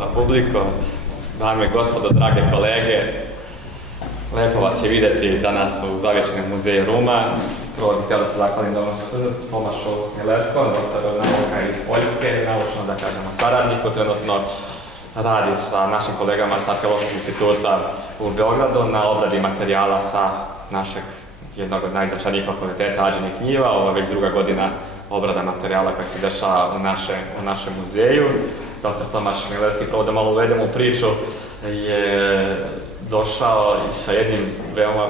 poštovana publiko, dame i gospodo, drage kolege. Lepo vas je vidjeti danas u Zavičajnom muzeju Ruma. Prvo bih htio da se zahvalim Tomasu Čmiјelevskom, doktoru nauka iz Poljske, naučno da kažemo saradniku. Trenutno radi sa našim kolegama sa Arheološkog instituta u Beogradu na obradi materijala sa našeg jednog od najznačajnijih lokaliteta ađenih njiva. Ovo je već druga godina obrada materijala koja se dešava u našem muzeju. Dr. Tomas J, prvo da malo uvedemo u priču, je došao i sa jednim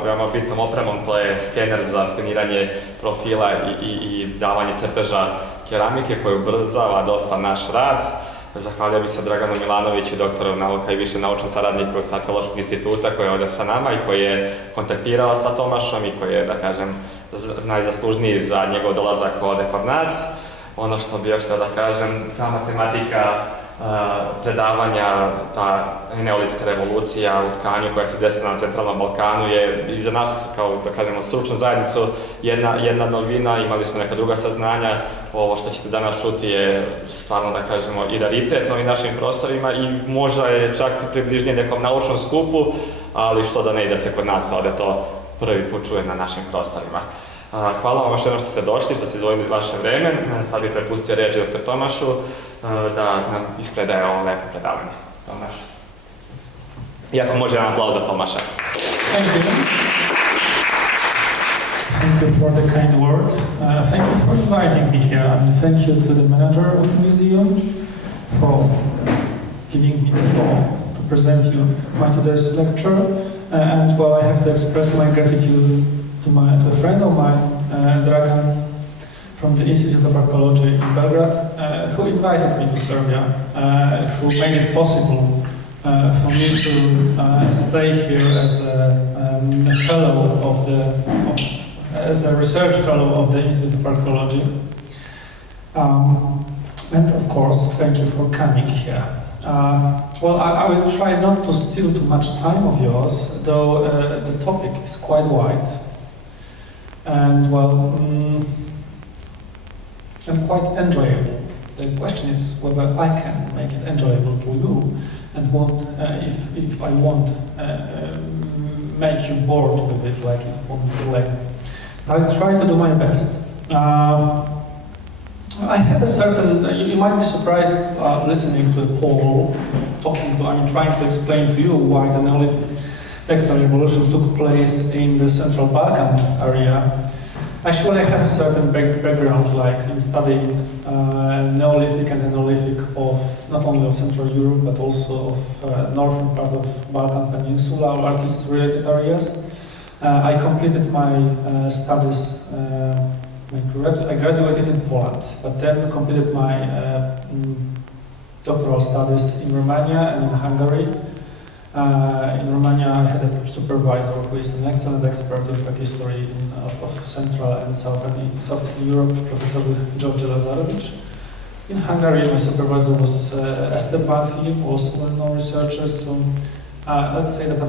veoma bitnom opremom, to je skener za skeniranje profila i davanje crteža keramike koji ubrzava dosta naš rad. Zahvalio bih se Draganu Milanoviću, doktoru nauka i više naučnom saradniku sa Arheološkog instituta koji je ovdje sa nama i koji je kontaktirao sa Tomašom i koji je, da kažem, najzaslužniji za njegov dolazak ovdje kod nas. Ono što bih još htio da kažem, ta matematika predavanja, ta neolitska revolucija u tkanju koja se desila na Centralnom Balkanu je i za nas, kao da kažemo, stručnu zajednicu jedna novina. Imali smo neka druga saznanja. Ovo što ćete danas čuti je stvarno, da kažemo, i raritetno i našim prostorima i možda je čak približnije nekom naučnom skupu, ali što da ne ide se kod nas ovdje to prvi put čuje na našim prostorima. Hvala vam još jednom što ste došli, što ste izdvojili vaše vreme. Sad bih prepustio riječ dr. Tomašu da nam ispredaje ovo lepo predavanje. Tomaš. Iako može jedan aplauz za Tomaša. Thank you. Thank you for the kind word. Thank you for inviting me here, and thank you to the manager of the museum for giving me the floor to present you my today's lecture. And well, I have to express my gratitude to a friend of mine, Dragan, from the Institute of Archaeology in Belgrade, who invited me to Serbia, who made it possible for me to stay here as a fellow as a research fellow of the Institute of Archaeology. And of course, thank you for coming here. Well, I will try not to steal too much time of yours, though the topic is quite wide. And well, and quite enjoyable. The question is whether I can make it enjoyable to you, and what if I won't make you bored with it, like it won't be late. I'll try to do my best. I have a certain. You might be surprised listening to Paul trying to explain to you why the Neolithic textile revolution took place in the Central Balkan area. Actually, I have a certain background, like in studying Neolithic and Neolithic of not only of Central Europe but also of northern part of Balkan Peninsula, or at least related areas. I completed my studies. I graduated in Poland, but then completed my doctoral studies in Romania and in Hungary. In Romania, I had a supervisor who is an excellent expert in prehistory of Central and Southeastern Europe, Professor George Lazarevic. In Hungary, my supervisor was Esteban Filip, also a known researcher. So let's say that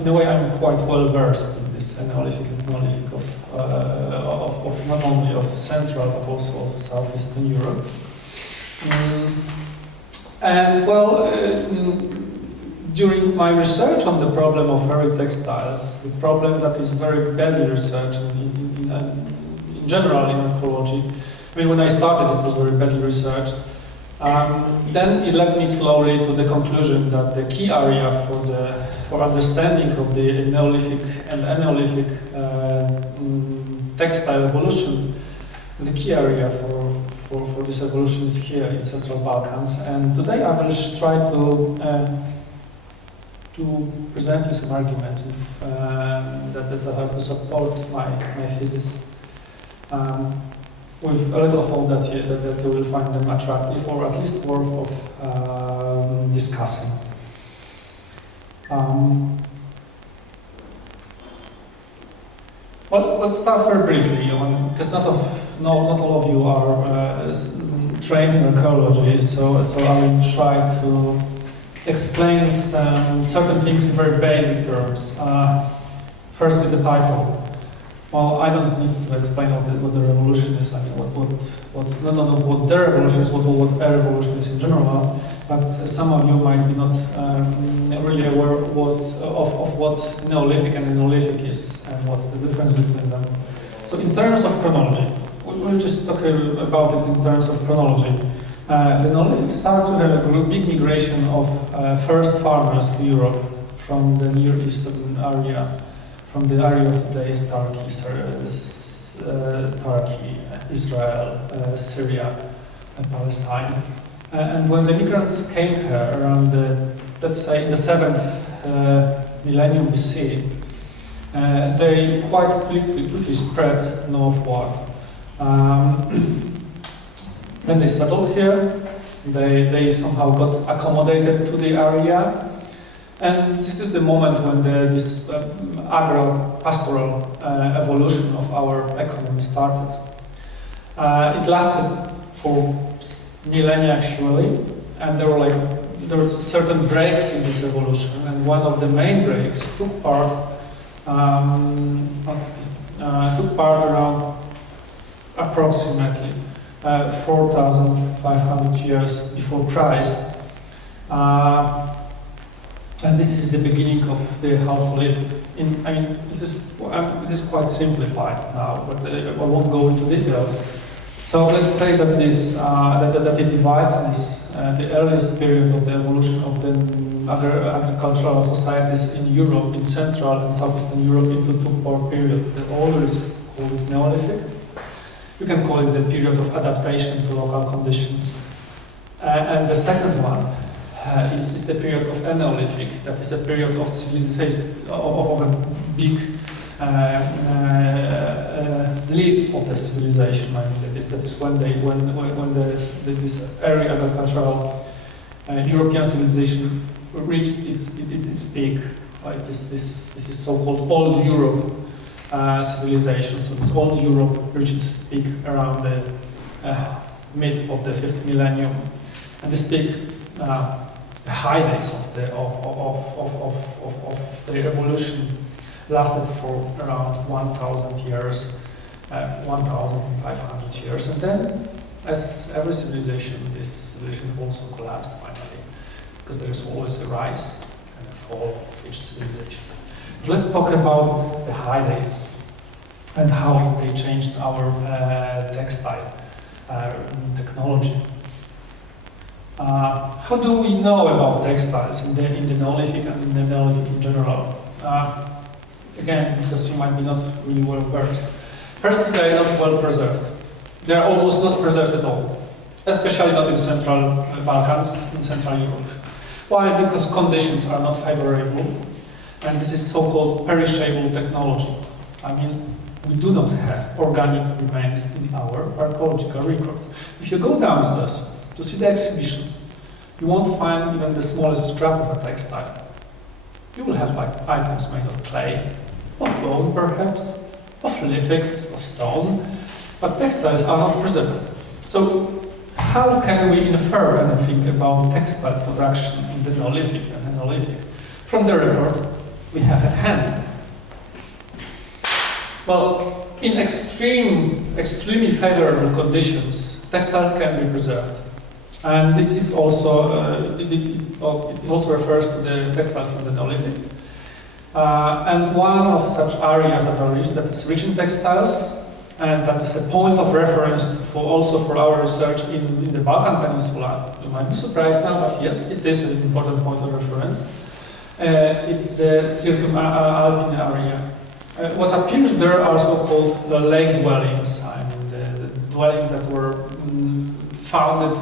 in a way, I'm quite well versed in this Neolithic of not only of Central but also of Southeastern Europe. And well. During my research on the problem of heroic textiles, the problem that is very badly researched in general in archaeology, I mean, when I started it was very badly researched, then it led me slowly to the conclusion that the key area for understanding of the Neolithic and Neolithic textile evolution, the key area for this evolution is here in Central Balkans. And today I will try to present you some arguments that are to support my thesis, with a little hope that you will find them attractive or at least worth of discussing. Well, let's start very briefly, because not all of you are trained in archaeology, so I will try to explain certain things in very basic terms. First, the title. Well, I don't need to explain what the revolution is. I mean, not only what the revolution is, what a revolution is in general. but some of you might be not really aware of what Neolithic and Neolithic is and what's the difference between them. So in terms of chronology, we'll just talk about it in terms of chronology. The Neolithic starts with a big migration of first farmers to Europe from the Near Eastern area, from the area of today's Turkey, Israel, Syria, and Palestine. And when the migrants came here around let's say in the 7th millennium BC, they quite quickly spread northward. Then they settled here, they somehow got accommodated to the area, and this is the moment when this agro-pastoral evolution of our economy started. It lasted for millennia actually, and there were certain breaks in this evolution, and one of the main breaks took part around approximately 4,500 years before Christ, and this is the beginning of the Halkolithic. This is quite simplified now, but I won't go into details. So let's say that that it divides the earliest period of the evolution of the agricultural societies in Europe, in Central and Southeastern Europe, into two core periods. The older is called Neolithic. You can call it the period of adaptation to local conditions. And the second one is the period of Neolithic. That is a period of civilization, of a big leap of the civilization. That is when this early agricultural European civilization reached its peak. Right? This is so-called Old Europe civilization. So this Old Europe reached its peak around the mid of the 5th millennium, and this peak, the high days of the revolution lasted for around 1,000 years, 1,500 years, and then, as every civilization, this civilization also collapsed finally, because there is always a rise and a fall of each civilization. But let's talk about the high days and how they changed our textile technology. How do we know about textiles in the Neolithic and in the Neolithic in general? Again, because you might be not really well versed. First, they are not well preserved. They are almost not preserved at all, especially not in Central Balkans, in Central Europe. Why? Because conditions are not favorable, and this is so-called perishable technology. We do not have organic remains in our archaeological record. If you go downstairs to see the exhibition, you won't find even the smallest scrap of a textile. You will have items made of clay, of bone perhaps, of lithics, of stone, but textiles are not preserved. So how can we infer anything about textile production in the Neolithic and the Neolithic from the record we have at hand? Well, in extremely favorable conditions, textile can be preserved. And this is also, it also refers to the textiles from the Neolithic. And one of such areas that is rich in textiles, and that is a point of reference also for our research in the Balkan Peninsula. You might be surprised now, but yes, it is an important point of reference. It's the Circumalpine area. What appears there are so-called the lake dwellings. The dwellings that were founded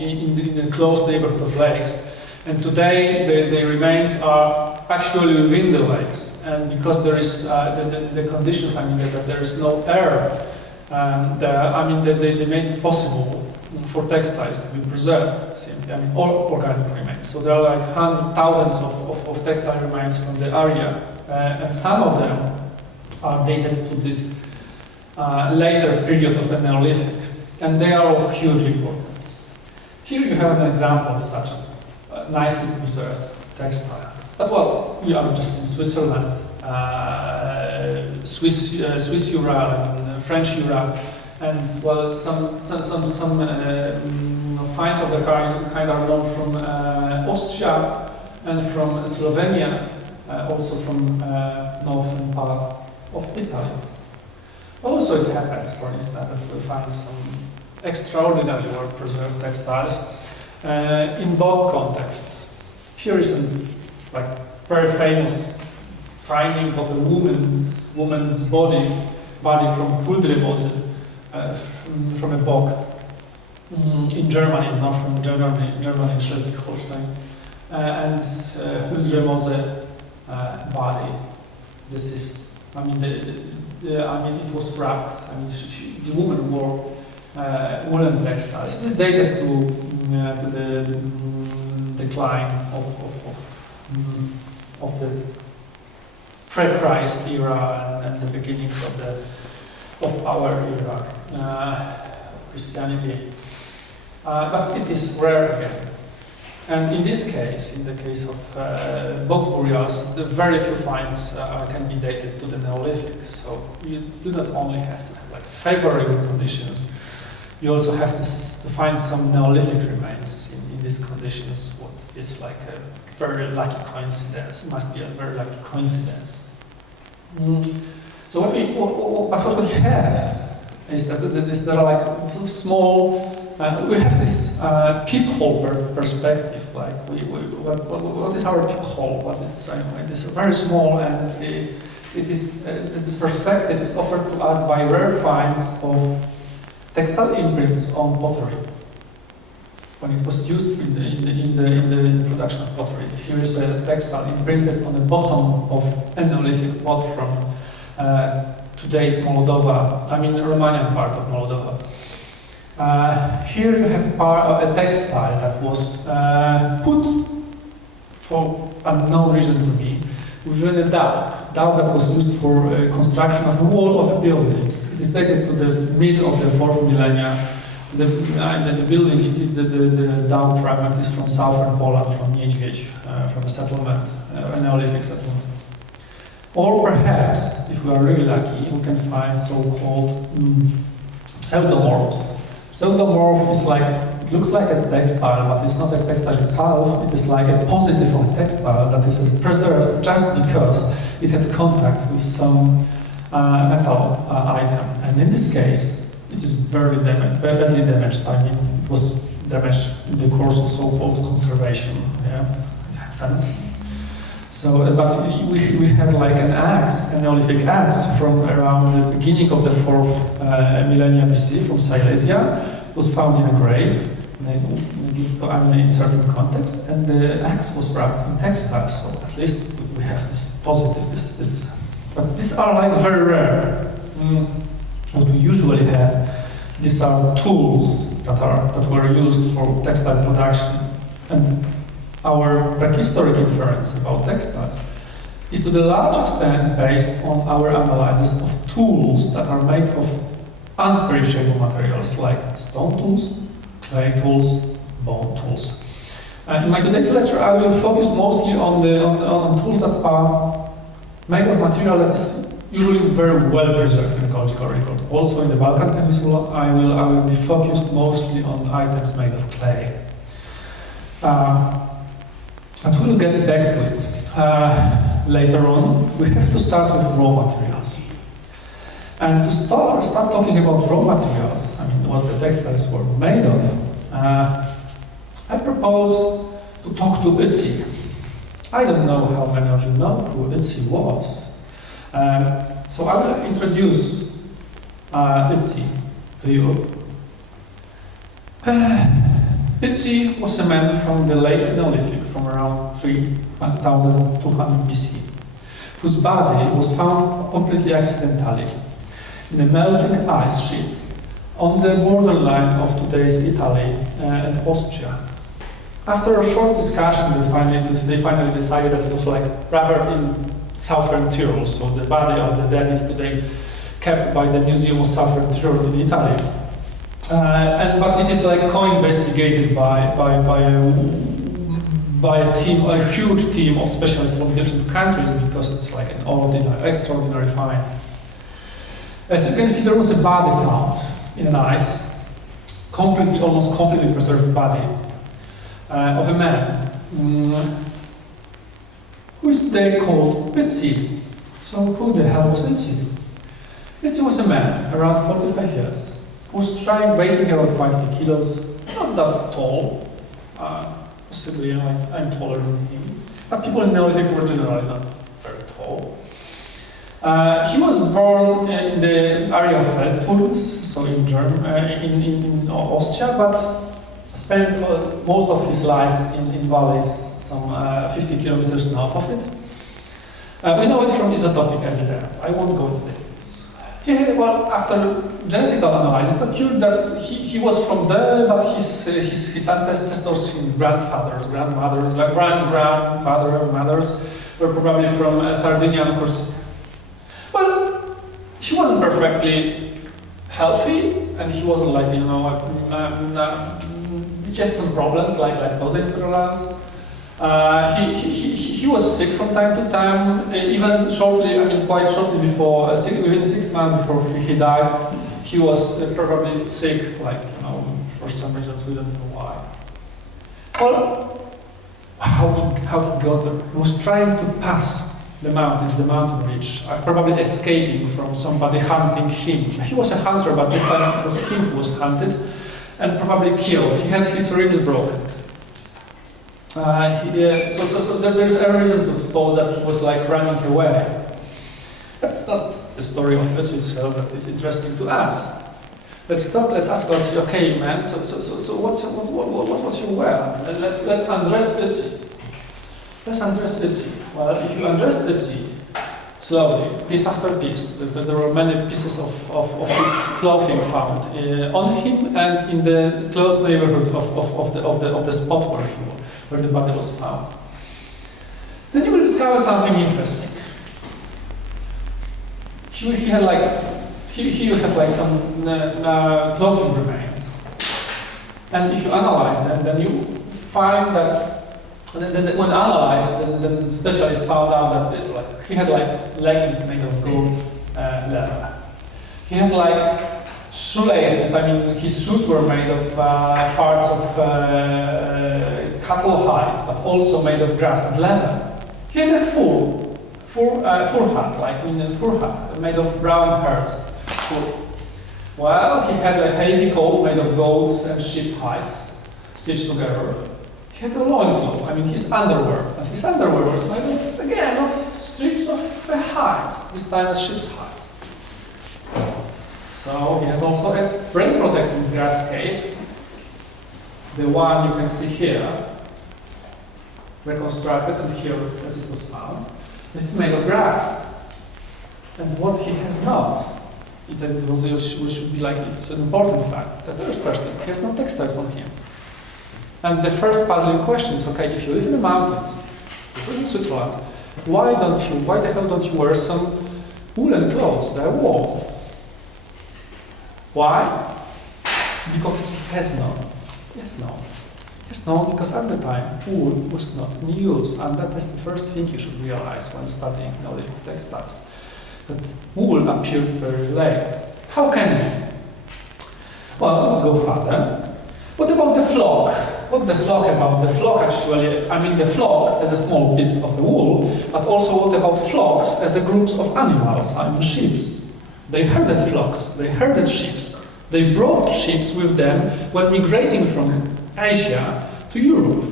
in the close neighborhood of lakes. And today the remains are actually within the lakes. And because there is the conditions, that there is no air, they make it possible for textiles to be preserved, simply, or organic remains. So there are thousands of textile remains from the area. And some of them are dated to this later period of the Neolithic, and they are of huge importance. Here you have an example of such a nicely preserved textile. But well, we are just in Switzerland, Swiss Ural and French Ural, and well, some finds of the kind are known from Austria and from Slovenia, also from northern part of Italy. Also it happens, for instance, that we find some extraordinarily well-preserved textiles in both contexts. Here is a very famous finding of a woman's body from Huldremose, from a bog in Germany, not from Germany, Schleswig-Holstein, and Huldremose body. This is, it was wrapped. The woman wore woolen textiles. This dated to the decline of the pre-Christ era and the beginnings of our era, Christianity. But it is rare again. And in this case, in the case of bog burials, the very few finds can be dated to the Neolithic. So you do not only have to have favorable conditions, you also have to find some Neolithic remains in these conditions. What is like a very lucky coincidence. It must be a very lucky coincidence. So what we have is that there are small. We have this peephole perspective. What is our peephole? What is it is very small, and this perspective is offered to us by rare finds of textile imprints on pottery. When it was used in the production of pottery, here is a textile imprinted on the bottom of a Neolithic pot from today's Moldova. the Romanian part of Moldova. Here you have a textile that was put, for unknown reason to me, within a dowp that was used for construction of a wall of a building. It is dated to the middle of the 4th millennia. The building, the dowp fragment is from southern Poland, from Niedźwiedź, from a settlement, a Neolithic settlement. Or perhaps, if we are really lucky, we can find so-called pseudomorphs. Pseudomorph is it looks like a textile, but it's not a textile itself. It is like a positive of a textile that is preserved just because it had contact with some metal item. And in this case, it is very badly damaged. It was damaged in the course of so-called conservation. Yeah, it happens. So, but we had an axe, a Neolithic axe from around the beginning of the 4th millennia BC from Silesia. It was found in a grave, in certain context, and the axe was wrapped in textiles. So at least we have this positive. But these are very rare. What we usually have, these are tools that were used for textile production, and our prehistoric inference about textiles is to the large extent based on our analysis of tools that are made of unperishable materials like stone tools, clay tools, bone tools. In my today's lecture, I will focus mostly on tools that are made of material that is usually very well preserved in ecological record. Also in the Balkan Peninsula, I will be focused mostly on items made of clay. And we'll get back to it later on. We have to start with raw materials. And to start talking about raw materials, what the textiles were made of, I propose to talk to Ötzi. I don't know how many of you know who Ötzi was. So I will introduce Ötzi to you. Ötzi was a man from the late Neolithic, from around 3200 BC, whose body was found completely accidentally in a melting ice sheet on the borderline of today's Italy and Austria. After a short discussion, they finally decided that it was rather in southern Tyrol, so the body of the dead is today kept by the Museum of Southern Tyrol in Italy. But it is co-investigated by a huge team of specialists from different countries, because it's an extraordinary find. As you can see, there was a body found in an ice, almost completely preserved body of a man who is today called Ötzi. So who the hell was Ötzi? Ötzi was a man around 45 years who was weighing around 50 kilos, not that tall, possibly I'm taller than him, but people in Neolithic were generally not very tall. He was born in the area of Feldturms, so in in Austria, but spent most of his life in valleys, some 50 kilometers north of it. We know it from isotopic evidence. I won't go into details. Well, after genetic analysis, it occurred that he was from there, but his ancestors, his grandfathers, grandmothers, mothers were probably from Sardinia, of course. Well, he wasn't perfectly healthy, and he wasn't like, he had some problems like lactose intolerance. He was sick from time to time, even shortly, quite shortly before, within 6 months before he died, he was probably sick, for some reasons we don't know why. Well, how he got there? He was trying to pass the mountains, the mountain ridge, probably escaping from somebody hunting him. He was a hunter, but this time it was him who was hunted and probably killed. He had his ribs broken. So there's a reason to suppose that he was running away. That's not the story of Ötzi itself that is interesting to us. Let's stop. Let's ask us, okay, man. So what's your well? Let's undress Ötzi. Let's undress Ötzi. Well, if you undress Ötzi slowly, piece after piece, because there were many pieces of his clothing found on him and in the close neighborhood of the spot where the body was found, then you will discover something interesting. He had some clothing remains, and if you analyze them, then you find that when analyzed, then specialists found out that he had leggings made of gold leather. He had shoelaces. His shoes were made of parts of cattle hide, but also made of grass and leather. He had a fur hat, made of brown hairs. Well, he had a heavy coat made of goats and sheep hides stitched together. He had a loincloth, his underwear. And his underwear was made of, again, of strips of hide, this time a sheep's hide. So he had also a brain-protecting grass cape, the one you can see here, reconstructed, and here as it was found. This is made of grass. And what he has not, should be it's an important fact. The first thing, he has no textiles on him. And the first puzzling question is, okay, if you live in the mountains, especially in Switzerland, why the hell don't you wear some woolen clothes that are warm? Why? Because he has none. Yes, no. Yes, no, because at the time, wool was not in use, and that is the first thing you should realize when studying Neolithic textiles. That wool appeared very late. How can it? Well, let's go further. What about the flock? What the flock about? The flock actually, the flock as a small piece of the wool, but also what about flocks as a groups of animals, sheep. They herded flocks, they herded sheep. They brought sheep with them when migrating from Asia to Europe.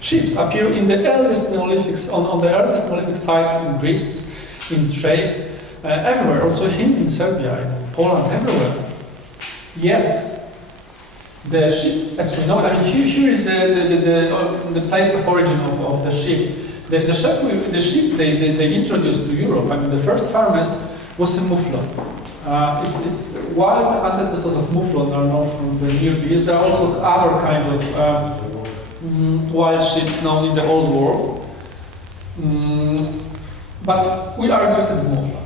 Sheep appear in the earliest Neolithic, on the earliest Neolithic sites in Greece, in Thrace, everywhere, also in Serbia, in Poland, everywhere. Yet, the sheep, as we know, here is the place of origin of the sheep. The sheep they introduced to Europe. The first farmers was a mouflon. It's wild ancestors of mouflon are known from the Near East. There are also other kinds of wild sheep known in the Old World. But we are interested in mouflon.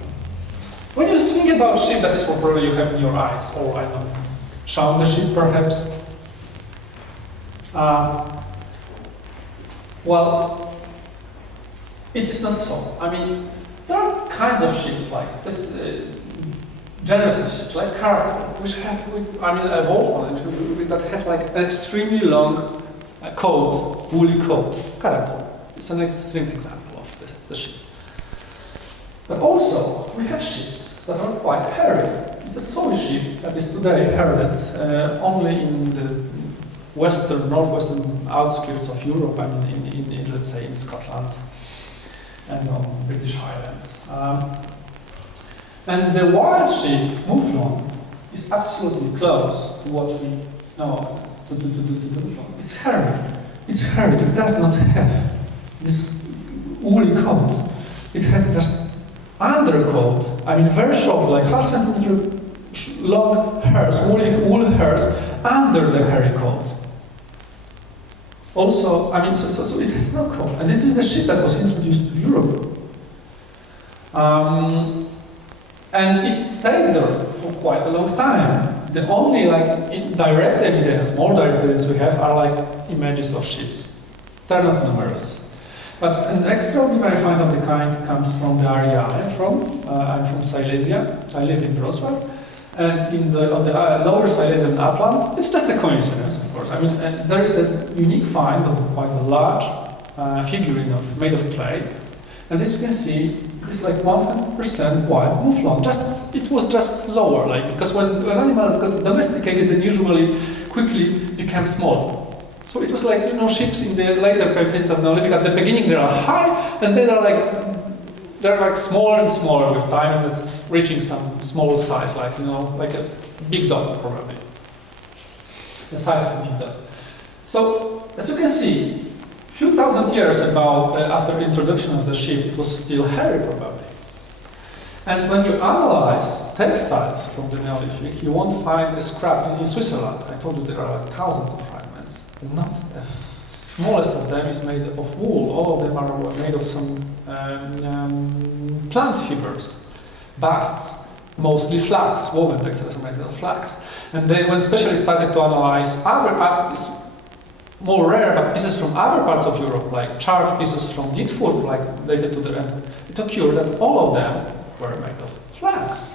When you think about sheep, that is what probably you have in your eyes, or I don't know, Shaun sheep perhaps. Well, it is not so. There are kinds of sheep, generous, like caracol, which have, evolved one, that have like an extremely long coat, woolly coat, caracol. It's an extreme example of the ship. But also, we have ships that are quite hairy. It's a soy ship that is today herded only in the northwestern outskirts of Europe, in let's say in Scotland and on British Highlands. And the wild sheep, mouflon, is absolutely close to what we know to mouflon. It's hairy. It's hairy. It does not have this woolly coat. It has just undercoat. Very short, like half centimeter long hairs, wool hairs under the hairy coat. Also, so it has no coat. And this is the ship that was introduced to Europe. And it stayed there for quite a long time. The only direct evidence, more direct evidence we have are images of ships. They're not numerous. But an extraordinary find of the kind comes from the area I'm from Silesia. I live in Wrocław. And on the lower Silesian upland, it's just a coincidence, of course. And there is a unique find of quite a large figurine made of clay. And as you can see, it's 100% wild mouflon. It was just lower, because when animals got domesticated, they usually quickly became small. So it was ships in the later phases of Neolithic. At the beginning, they are high, and then they're smaller and smaller with time, and it's reaching some small size, like a big dog probably, the size of a big dog. So as you can see, a few thousand years after the introduction of the ship, it was still hairy probably. And when you analyze textiles from the Neolithic, you won't find a scrap in Switzerland. I told you there are thousands of fragments. Not the smallest of them is made of wool. All of them are made of some plant fibers, basts, mostly flax, woven textiles are made of flax. And then when specialists started to analyze other more rare, but pieces from other parts of Europe, like charred pieces from Ditfurt, dated to the end, it occurred that all of them were made of flax.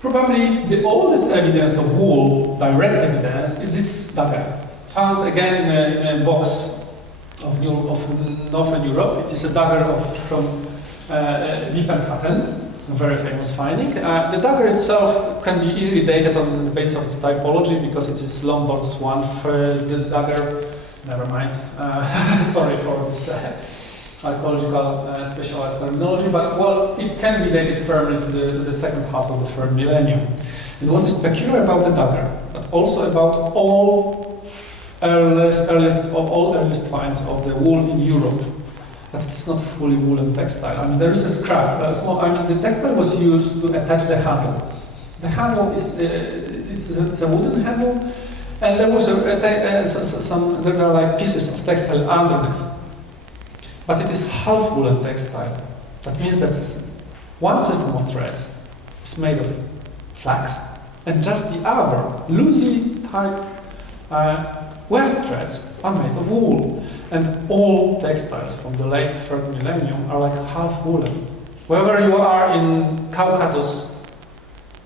Probably the oldest evidence of wool, direct evidence, is this dagger, found again in a box of Northern Europe. It is a dagger from Diepenkatten, a very famous finding. The dagger itself can be easily dated on the basis of its typology because it is Lombard's one for the dagger. Never mind. Sorry for this archaeological specialized terminology, but it can be dated firmly to the second half of the third millennium. And what is peculiar about the dagger, but also about all earliest finds of the wool in Europe, that it's not fully woolen textile. There is a scrap. The textile was used to attach the handle. The handle is a wooden handle, and there was there are pieces of textile underneath. But it is half woolen textile. That means that one system of threads is made of flax, and just the other, loosely tied weft threads are made of wool. And all textiles from the late third millennium are half woolen. Wherever you are in Caucasus,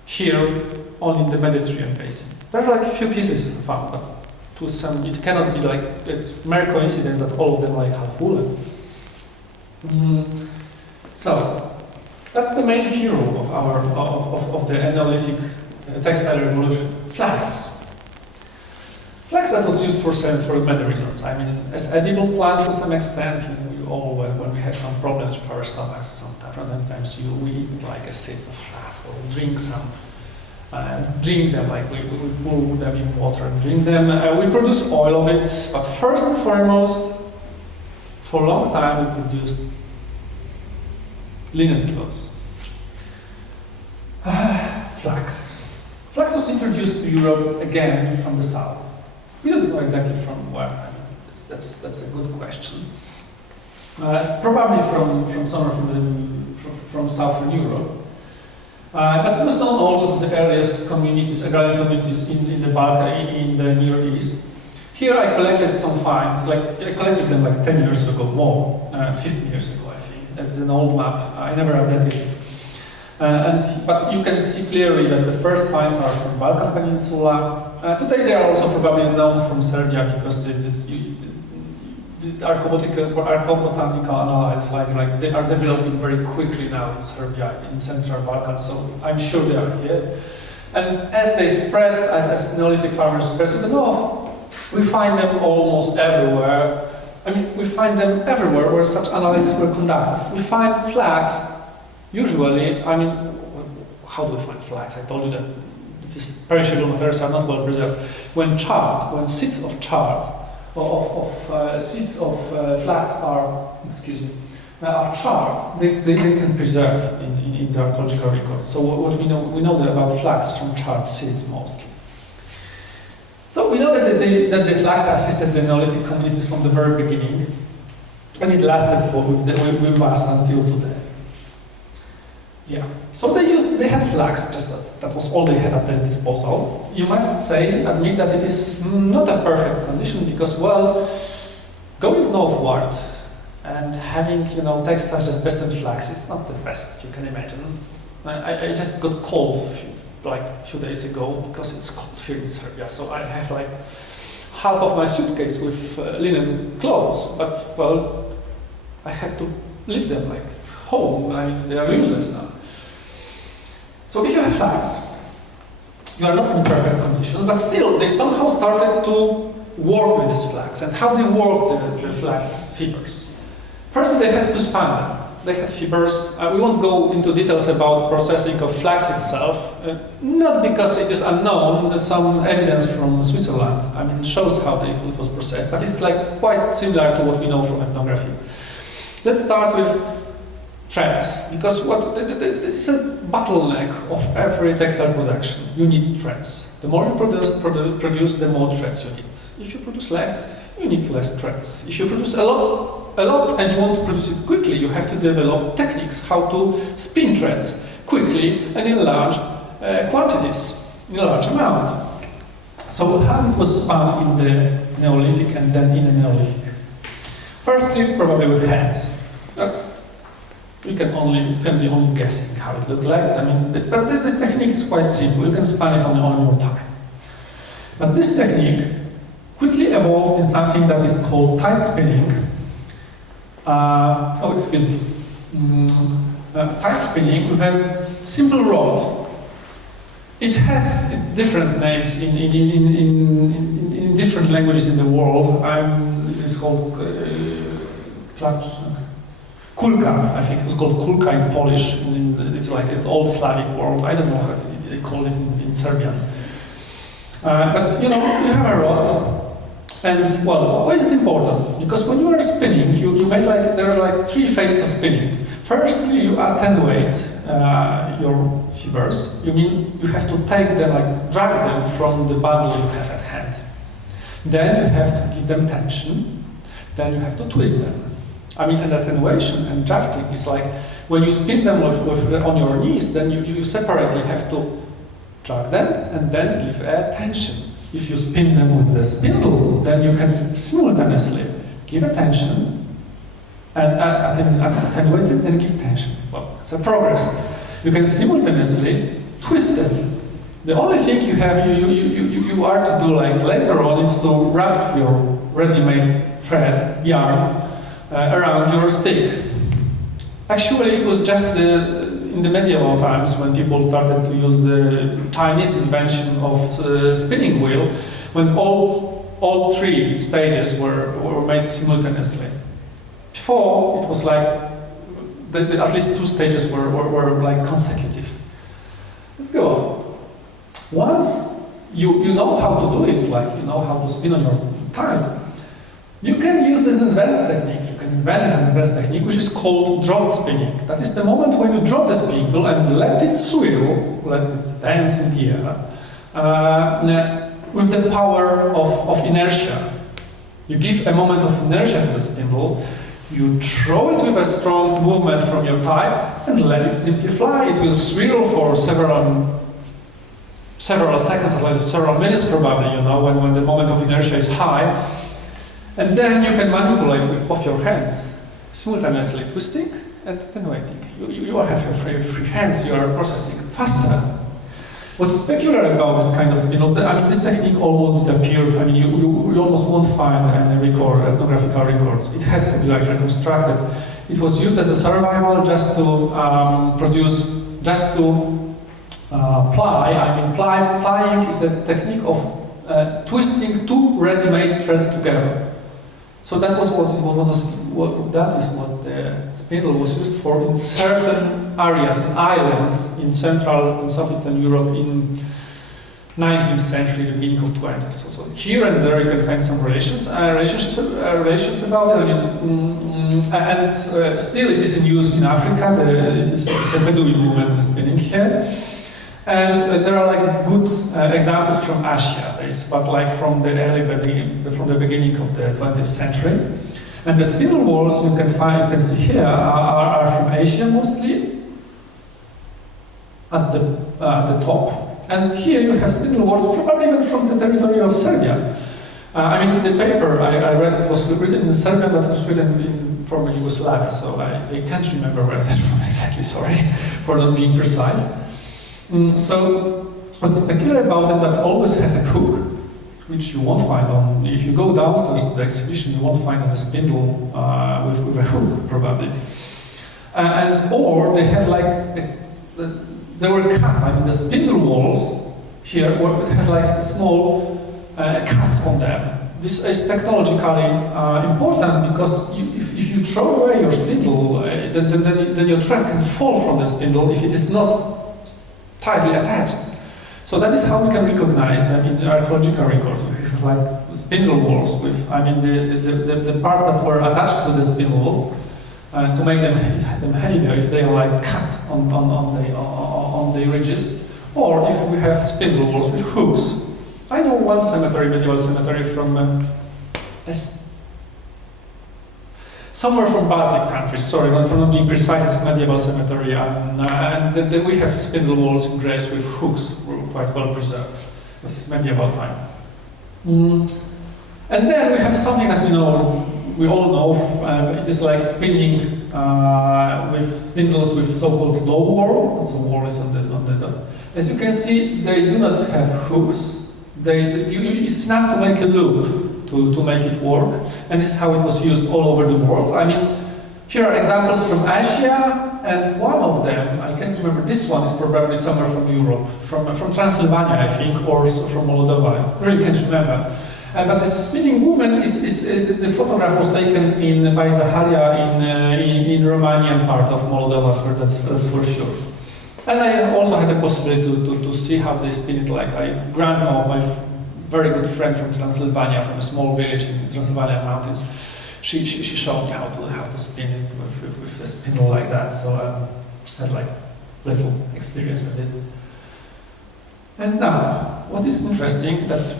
here, only in the Mediterranean basin. There are a few pieces found, but to some, it cannot be it's mere coincidence that all of them are half woolen. So that's the main hero of the Neolithic textile revolution, flax. Flax that was used for many reasons. As edible plant to some extent. We all, when we have some problems with our stomachs, sometimes we eat seeds of flax or drink some, drink them we boil them in water and drink them. We produce oil of it, but first and foremost, for a long time we produced linen clothes. Flax. Flax was introduced to Europe again from the south. We don't know exactly from where. That's a good question. Probably from somewhere from southern Europe. But it was known also to the earliest communities, agrarian communities in the Balkan, in the Near East. Here I collected some finds. I collected them 10 years ago, more, 15 years ago I think. That's an old map. I never updated it. But you can see clearly that the first finds are from Balkan Peninsula. Today they are also probably known from Serbia because our botanical analysis, like they are developing very quickly now in Serbia, in Central Balkan. So I'm sure they are here. And as they spread, as Neolithic farmers spread to the north, we find them almost everywhere. I mean, we find them everywhere where such analyses were conducted. We find flags, usually, I mean, how do we find flags? I told you that these perishable materials are not well preserved. When seeds of chard, seeds of flax are charred, they can preserve in the archaeological records. So what we know about flax from charred seeds mostly. So we know that the flax assisted the Neolithic communities from the very beginning, and it lasted with us until today. Yeah. So they had flax, just that was all they had at their disposal. You must admit that it is not a perfect condition because, well, going northward and having, textiles as best and flax is not the best you can imagine. I just got cold a few days ago because it's cold here in Serbia. So I have like half of my suitcase with linen clothes, but well, I had to leave them like home. They are useless now. So if you have flax, you are not in perfect conditions, but still they somehow started to work with this flax. And how they work the flax fibers? First, they had to spin them. They had fibers. We won't go into details about processing of flax itself, not because it is unknown. There's some evidence from Switzerland. I mean, shows how it was processed, but it's like quite similar to what we know from ethnography. Let's start with threads, because it's a bottleneck of every textile production. You need threads. The more you produce, the more threads you need. If you produce less, you need less threads. If you produce a lot and you want to produce it quickly, you have to develop techniques how to spin threads quickly and in large quantities, in a large amount. So how it was spun in the Neolithic and then in the Neolithic? Firstly, probably with hands. You can be only guessing how it looked like. I mean, but this technique is quite simple. You can spin it on your time. But this technique quickly evolved in something that is called tight spinning. Tight spinning with a simple rod. It has different names in different languages in the world. It is called kulka. I think it was called kulka in Polish. It's like an old Slavic word. I don't know how they call it in Serbian. But you have a rod. And well, why is it important? Because when you are spinning, you make there are like three phases of spinning. Firstly, you attenuate your fibers. You have to take them, drag them from the bundle you have at hand. Then you have to give them tension. Then you have to twist them. And attenuation and drafting is like when you spin them on your knees, then you separately have to drag them and then give a tension. If you spin them with the spindle, then you can simultaneously give a tension and attenuate it and give tension. Well, it's a progress. You can simultaneously twist them. The only thing you are to do later on is to wrap your ready-made thread, yarn, around your stick. Actually, it was just in the medieval times when people started to use the Chinese invention of the spinning wheel, when all three stages were made simultaneously. Before, it was at least two stages were consecutive. Let's go on. Once you know how to do it, you know how to spin on your time, you can use an advanced technique. You can invent an advanced technique which is called drop spinning. That is the moment when you drop the spindle and let it swirl, let it dance in the air, with the power of inertia. You give a moment of inertia to the spindle, you throw it with a strong movement from your thigh and let it simply fly. It will swirl for several seconds, several minutes probably, when the moment of inertia is high. And then you can manipulate with both your hands, simultaneously twisting and then waiting. You have your free hands, you are processing faster. What is peculiar about this kind of spindles, I mean, this technique almost disappeared. I mean, you almost won't find any ethnographical records. It has to be like reconstructed. It was used as a survival just to ply. I mean, plying is a technique of twisting two ready-made threads together. So that is what the spindle was used for in certain areas and islands in Central and Southeastern Europe in 19th century, the beginning of 20th. So here and there you can find some relations about it. And still it is in use in Africa. It's a Bedouin woman spinning here. And there are like good examples from Asia, but like from the beginning of the 20th century. And the spindle whorls you can see here are from Asia mostly, at the top. And here you have spindle whorls probably even from the territory of Serbia. I mean, the paper I read, it was written in Serbia, but it was written in former Yugoslavia, so I can't remember where that's from exactly, sorry, for not being precise. So what's peculiar about it, that always have a hook, which you won't find on, if you go downstairs to the exhibition, you won't find on a spindle with a hook, probably. Or they had like, they were cut, I mean the spindle whorls here had like small cuts on them. This is technologically important because if you throw away your spindle, then your thread can fall from the spindle if it is not tightly attached. So that is how we can recognize them in archaeological records. We have like spindle whorls with, I mean, the parts that were attached to the spindle to make them heavier if they are like cut on the ridges, or if we have spindle whorls with hooks. I know one cemetery, medieval cemetery from somewhere from Baltic countries, sorry, for not being precise, it's medieval cemetery, and we have spindle whorls in graves with hooks, quite well preserved. This is medieval time. And then we have something that we all know, it is like spinning with spindles with so-called low whorl, so whorl is on the. As you can see, they do not have hooks. It's enough to make a loop to make it work, and this is how it was used all over the world. I mean, here are examples from Asia, and one of them, I can't remember, this one is probably somewhere from Europe, from Transylvania, I think, or from Moldova, I really can't remember. But the spinning woman the photograph was taken by Zaharia in Romanian part of Moldova, that's for sure. And I also had the possibility to see how they spin it, like grandma of my very good friend from Transylvania, from a small village in Transylvania mountains. She showed me how to spin it with a spindle like that, so I had like little experience with it. And now, what is interesting, that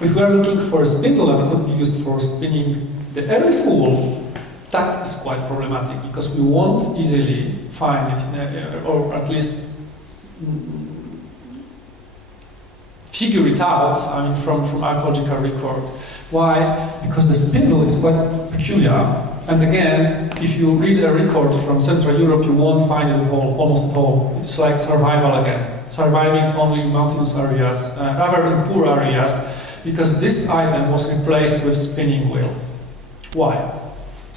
if we are looking for a spindle that could be used for spinning the earliest wool, that is quite problematic, because we won't easily find it, or at least figure it out, I mean, from archaeological record. Why? Because the spindle is quite peculiar, and again, if you read a record from Central Europe, you won't find it almost at all. It's like survival again, surviving only in mountainous areas, rather in poor areas, because this item was replaced with spinning wheel. Why?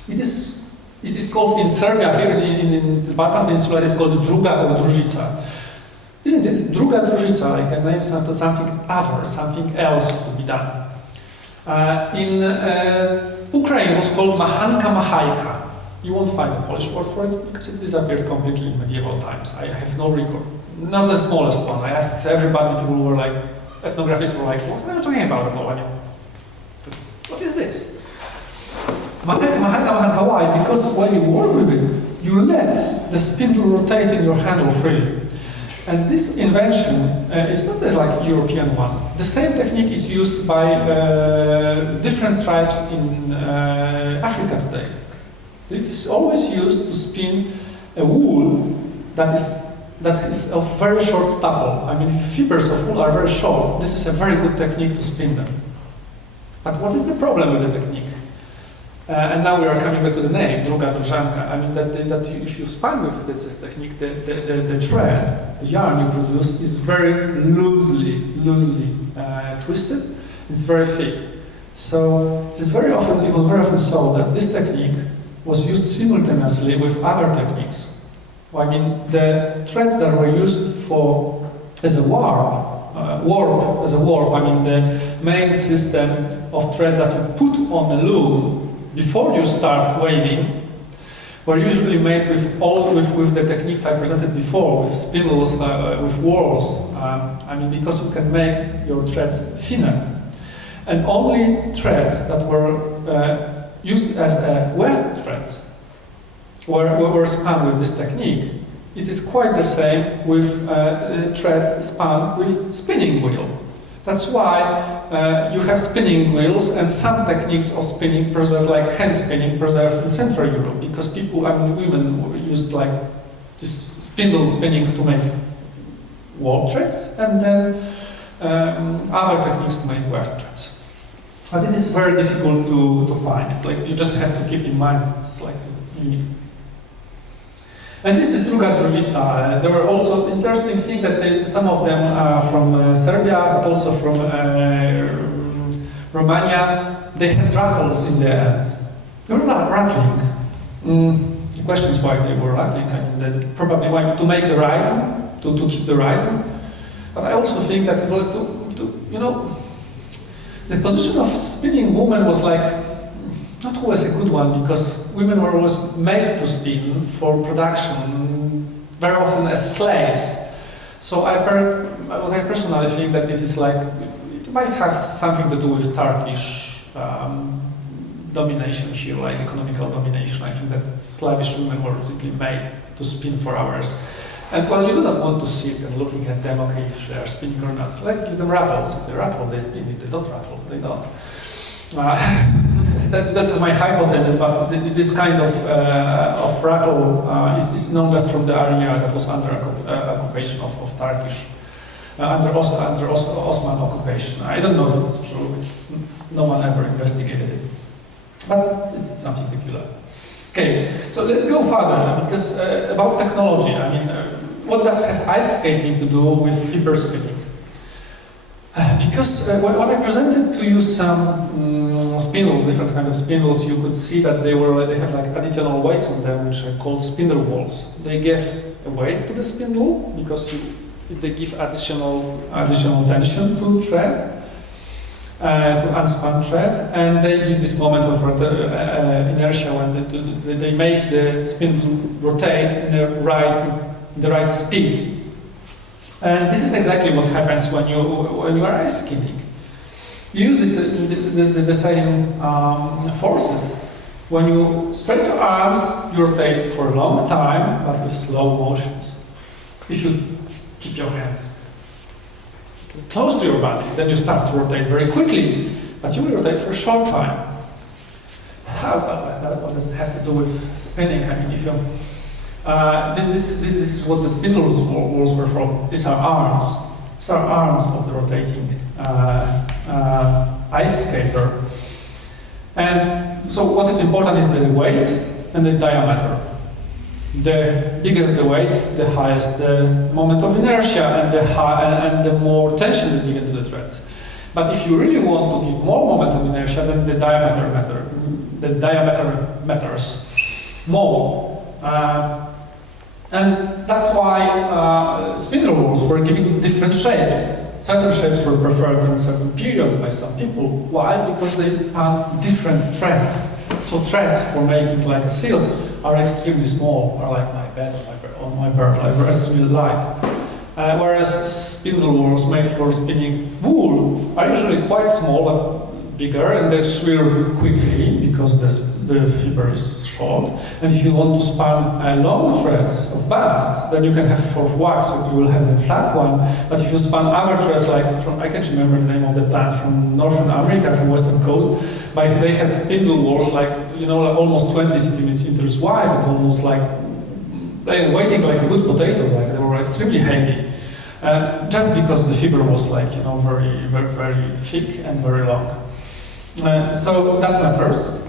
It is called in Serbia, here in the Balkan Peninsula, it is called druga or družica. Isn't it? Druga družica, like a name to something other, something else to be done. In Ukraine, it was called machanka machajka. You won't find a Polish word for it because it disappeared completely in medieval times. I have no record. Not the smallest one. I asked everybody, people were like, ethnographers were like, what are you talking about? What is this? Machanka, why? Because when you work with it, you let the spindle rotate in your handle freely. And this invention is not like European one. The same technique is used by different tribes in Africa today. It is always used to spin a wool that is of very short staple. I mean, fibers of wool are very short. This is a very good technique to spin them. But what is the problem with the technique? And now we are coming back to the name, druga drużanka. I mean if you spun with this technique, the thread, the yarn you produce is very loosely twisted. It's very thick. So it was very often so that this technique was used simultaneously with other techniques. I mean, the threads that were used as a warp, I mean, the main system of threads that you put on the loom before you start weaving were usually made with the techniques I presented before, with spindles, with whorls. I mean, because you can make your threads thinner. And only threads that were used as weft threads were spun with this technique. It is quite the same with threads spun with spinning wheel. That's why you have spinning wheels and some techniques of spinning preserved, like hand spinning, preserved in Central Europe, because women used like this spindle spinning to make warp threads, and then other techniques to make weft threads. But it is very difficult to find it. Like, you just have to keep in mind it's like unique. And this is druga družica. There were also interesting things that some of them are from Serbia, but also from Romania. They had rattles in their ends. They were not rattling. The question is why they were rattling. I mean, they probably wanted to make the rhythm, to keep the rhythm. But I also think that the position of spinning woman was like not always a good one, because women were always made to spin for production, very often as slaves. So I personally think that it is like, it might have something to do with Turkish domination here, like economical domination. I think that Slavish women were simply made to spin for hours. And well, you do not want to sit and looking at them, okay, if they are spinning or not. Like, give them rattles. If they rattle, they spin. If they don't rattle, they don't. That is my hypothesis, but this kind of rattle is known just from the area that was under occupation of Turkish, under Osman occupation. I don't know if it's true. No one ever investigated it, but it's something peculiar. Okay, so let's go further, because about technology. I mean, what does have ice skating to do with fiber spinning? Because when I presented to you some spindles, different kinds of spindles, you could see that they have like additional weights on them, which are called spindle walls. They give a weight to the spindle because they give additional tension to thread, to unspun thread, and they give this moment of inertia when they make the spindle rotate in the right speed. And this is exactly what happens when you are ice skating. You use the same forces. When you stretch your arms, you rotate for a long time, but with slow motions. If you keep your hands close to your body, then you start to rotate very quickly, but you will rotate for a short time. What does it have to do with spinning? I mean, if you this is what the spindle walls were from. These are arms. These are arms of the rotating ice skater. And so what is important is the weight and the diameter. The bigger the weight, the highest the moment of inertia, and the more tension is given to the thread. But if you really want to give more moment of inertia, then the diameter matters more. And that's why spindle wheels were given different shapes. Certain shapes were preferred in certain periods by some people. Why? Because they span different threads. So threads for making like a silk are extremely small, or like my bed on my bird, like extremely light. Whereas spindle wheels made for spinning wool are usually quite small but bigger, and they swirl quickly because the fiber is short. And if you want to span long threads of basts, then you can have for wax, so you will have the flat one. But if you span other threads, like from, I can't remember the name of the plant, from Northern America, from Western coast, but they had spindle wheels like, like almost 20 centimeters wide, and almost like weighing like a good potato, like they were extremely heavy. Just because the fiber was like, very, very, very thick and very long. So that matters.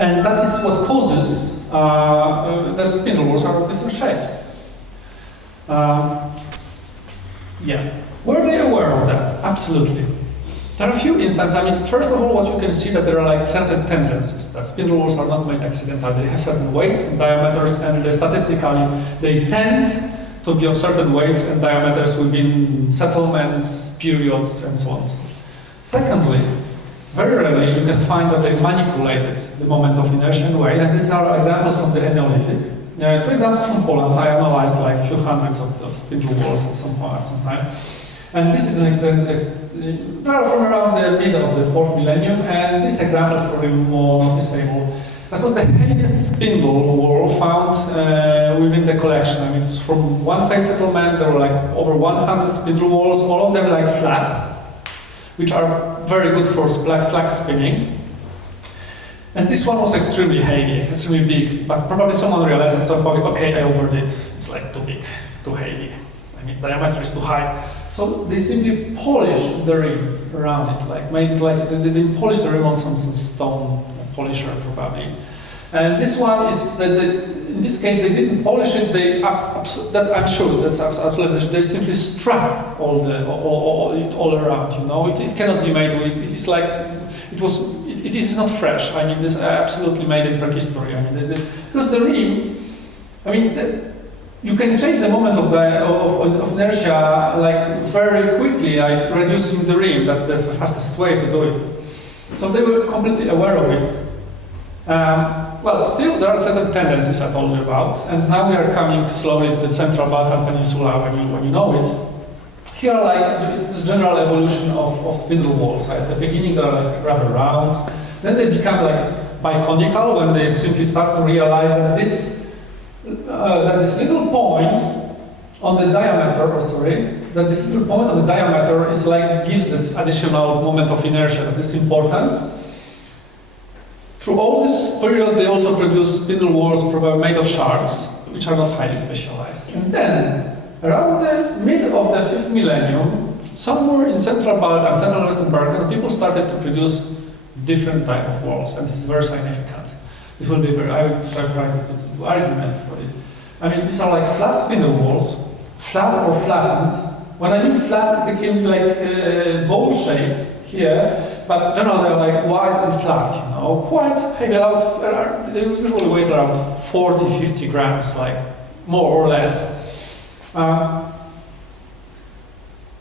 And that is what causes that spindle wheels are of different shapes. Yeah. Were they aware of that? Absolutely. There are a few instances. I mean, first of all, what you can see that there are like certain tendencies, that spindle wheels are not made accidentally. They have certain weights and diameters, and statistically they tend to be of certain weights and diameters within settlements, periods, and so on. Secondly, very rarely you can find that they manipulated the moment of inertia in a way, and these are examples from the Neolithic. Two examples from Poland. I analyzed like a few hundreds of spindle wheels at some time. And this is an example, they are from around the middle of the 4th millennium, and this example is probably more noticeable. That was the heaviest spindle wheel found within the collection. I mean, it was from one phase settlement. There were like over 100 spindle wheels, all of them like flat, which are very good for flat spinning. And this one was extremely heavy, extremely big, but probably someone realized at some point, okay, I overdid. It's like too big, too heavy. I mean, diameter is too high. So they simply polished the rim around it, like made it like they polished the rim on some stone polisher probably. And this one is in this case they didn't polish it. That I'm sure that's absolutely. They simply struck all around. You know, it cannot be made with. It is like it was. It is not fresh. I mean, this absolutely made in prehistory. I mean, because the rim. I mean. You can change the moment of inertia like very quickly, like reducing the rim. That's the fastest way to do it. So they were completely aware of it. Well, still there are certain tendencies I told you about, and now we are coming slowly to the Central Balkan Peninsula when you know it. Here, like it's a general evolution of spindle wheels. At the beginning, they are like rather round. Then they become like biconical when they simply start to realize that this little point on the diameter, that this little point of the diameter is like gives this additional moment of inertia that is important. Through all this period, they also produce spindle wheels probably made of shards, which are not highly specialized. And then, around the mid of the 5th millennium, somewhere in Central Balkan, Central Western Balkan, people started to produce different type of wheels, and this is very significant. This will be very, I will try to do argument for it. I mean, these are like flat spindle wheels, flat or flattened. When I mean flat, they can be like bowl shape here, but generally they're like wide and flat, you know, quite heavy out. They usually weigh around 40-50 grams, like more or less.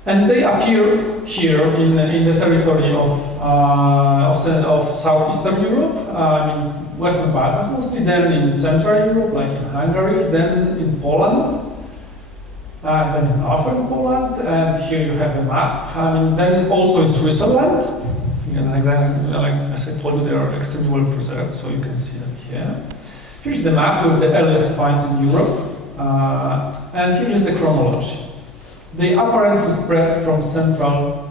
And they appear here in the territory of southeastern Europe, Western Balkans mostly, then in Central Europe, like in Hungary, then in Poland, then in northern Poland, and here you have a map. Then also in Switzerland. An example, like as I told you, they are extremely well preserved, so you can see them here. Here's the map with the earliest finds in Europe, and here is the chronology. They apparently spread from central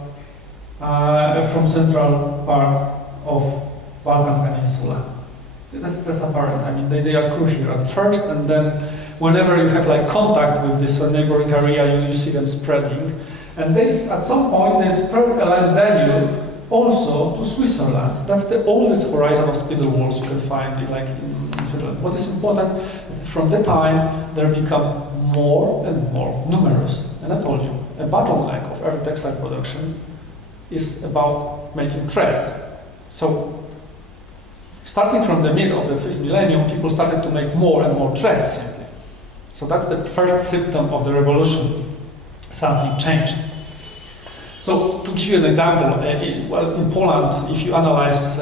part of Balkan Peninsula. That's apparent. I mean, they occur here at first, and then whenever you have like contact with this neighboring area, you see them spreading. And they, at some point, they spread along Danube also to Switzerland. That's the oldest horizon of spindle wheels you can find like in Switzerland. What is important, from that time, they become more and more numerous. And I told you, a bottleneck of every textile production is about making threads. So, starting from the mid of the 5th millennium, people started to make more and more threads simply. So that's the first symptom of the revolution. Something changed. So, to give you an example, in Poland, if you analyze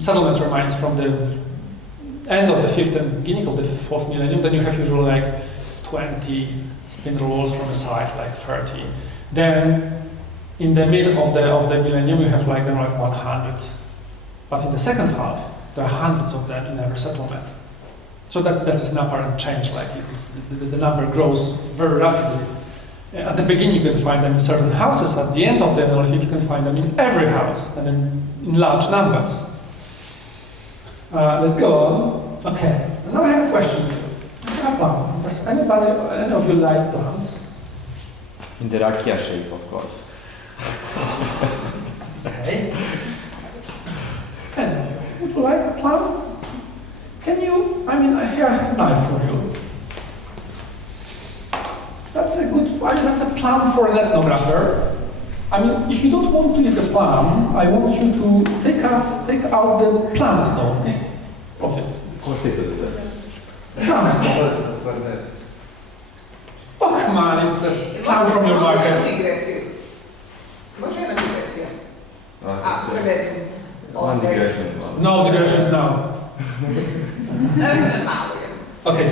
settlement remains from the end of the 5th and beginning of the 4th millennium, then you have usually like 20 spindle wheels from the side, like 30. Then, in the middle of the millennium, you have like 100. But in the second half, there are hundreds of them in every settlement. So that is an apparent change. Like it is, the number grows very rapidly. At the beginning, you can find them in certain houses. At the end of the Neolithic, you can find them in every house and in large numbers. Let's go on. Okay. Now I have a question for you. Does any of you like plants? In the rakia shape, of course. Okay. Any of you? Would you like a plan? Can you, here I have a knife for you. That's that's a plan for an ethnographer. If you don't want to eat the plum, I want you to take out the plum stone of it. Plum stone. Oh man, it's a plum from your market. No digressions now. Okay.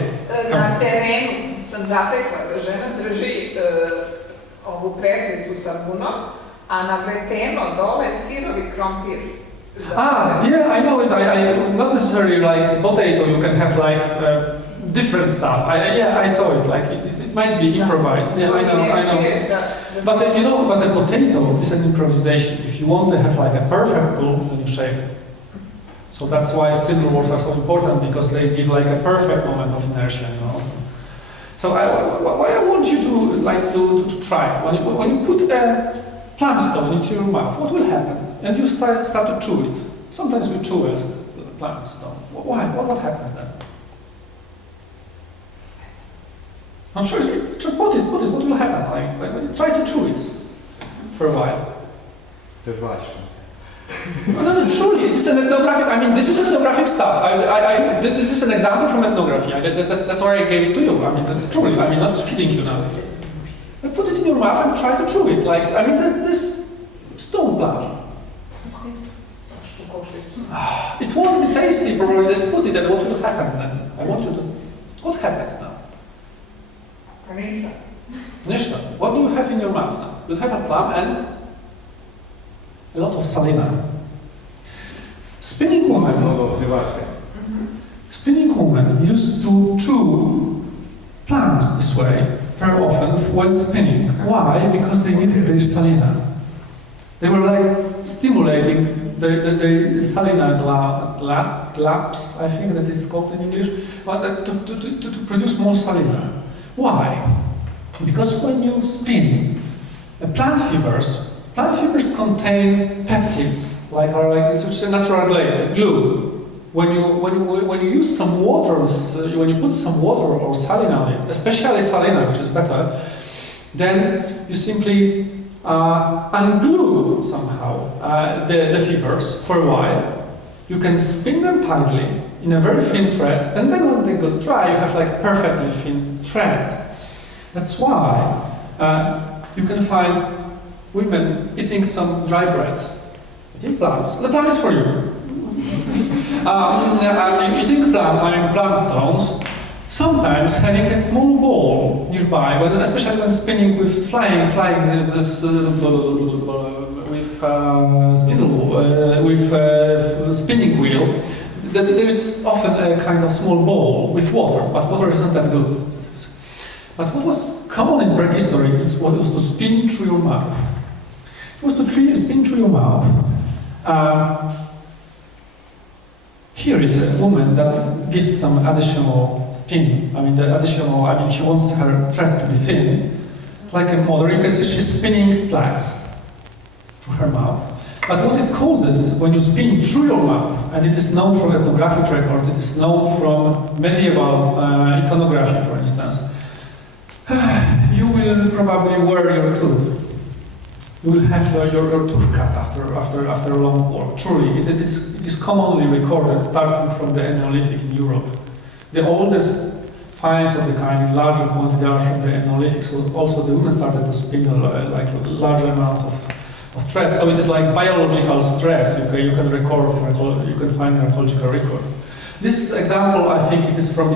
Na terenu sam zatekla da žena drži ovu preslicu sa bunom, a na vreteno dole sirovi krompir. Yeah, I know it. Not necessarily like potato. You can have like different stuff. I saw it. Like it might be improvised. Yeah, I know. But but the potato is an improvisation. If you want to have like a perfect glue, then you shape it. So that's why spindle wheels are so important, because they give like a perfect moment of inertia. So why I want you to try it. When you put a plum stone into your mouth, what will happen? And you start to chew it. Sometimes we chew a plum stone. Why? What happens then? I'm sure. Just put it. What will happen? Like when you try to chew it for a while. No, truly, it's an ethnographic. This is ethnographic stuff. This is an example from ethnography. That's why I gave it to you. That's truly. Not kidding you now. Put it in your mouth and try to chew it. This stone plum. It won't be tasty, probably. Just put it, and what will happen then? I want you to. What happens now? Nishta. What do you have in your mouth now? You have a plum and a lot of salina. Spinning women used to chew plums this way very often when spinning. Why? Because they needed their salina. They were like stimulating the salina glabs, I think that is called in English, but to produce more salina. Why? Because when you spin, plant fibers contain peptids, it's a natural glue. When you use some water, when you put some water or salina on it, especially salina, which is better, then you simply unglue somehow the fibers for a while. You can spin them tightly in a very thin thread, and then when they go dry, you have like perfectly thin thread. That's why you can find women eating some dry bread, eating plums. The plum is for you. Eating plums, plum stones. Sometimes having a small ball nearby, especially when spinning with spinning wheel. There's often a kind of small ball with water, but water isn't that good. But what was common in prehistory was to spin through your mouth. It was to spin through your mouth. Here is a woman that gives some additional spin. She wants her thread to be thin. Like a mother, you can see she's spinning flax through her mouth. But what it causes when you spin through your mouth, and it is known from ethnographic records, it is known from medieval iconography, for instance, you will probably wear your tooth. You will have your tooth cut after a long war. Truly, it is commonly recorded starting from the Neolithic in Europe. The oldest finds of the kind in larger quantity are from the Neolithic, so also the women started to spin like large amounts of thread. So it is like biological stress. You can find an archaeological record. This example, I think, it is from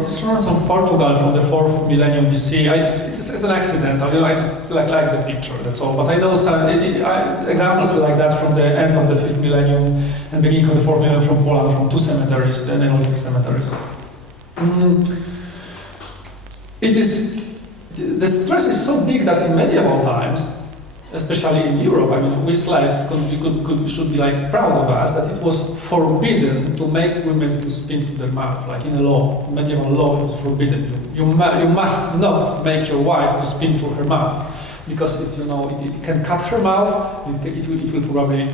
Portugal from the 4th millennium BC. It's an accident. I just like the picture. That's all. But I know some examples like that from the end of the 5th millennium and beginning of the 4th millennium from Poland, from two cemeteries, the Neolithic cemeteries. The stress is so big that in medieval times, especially in Europe, we slaves should be like proud of us that it was forbidden to make women to spin through their mouth, like in a law, medieval law, it was forbidden. You must not make your wife to spin through her mouth, because it can cut her mouth, it will probably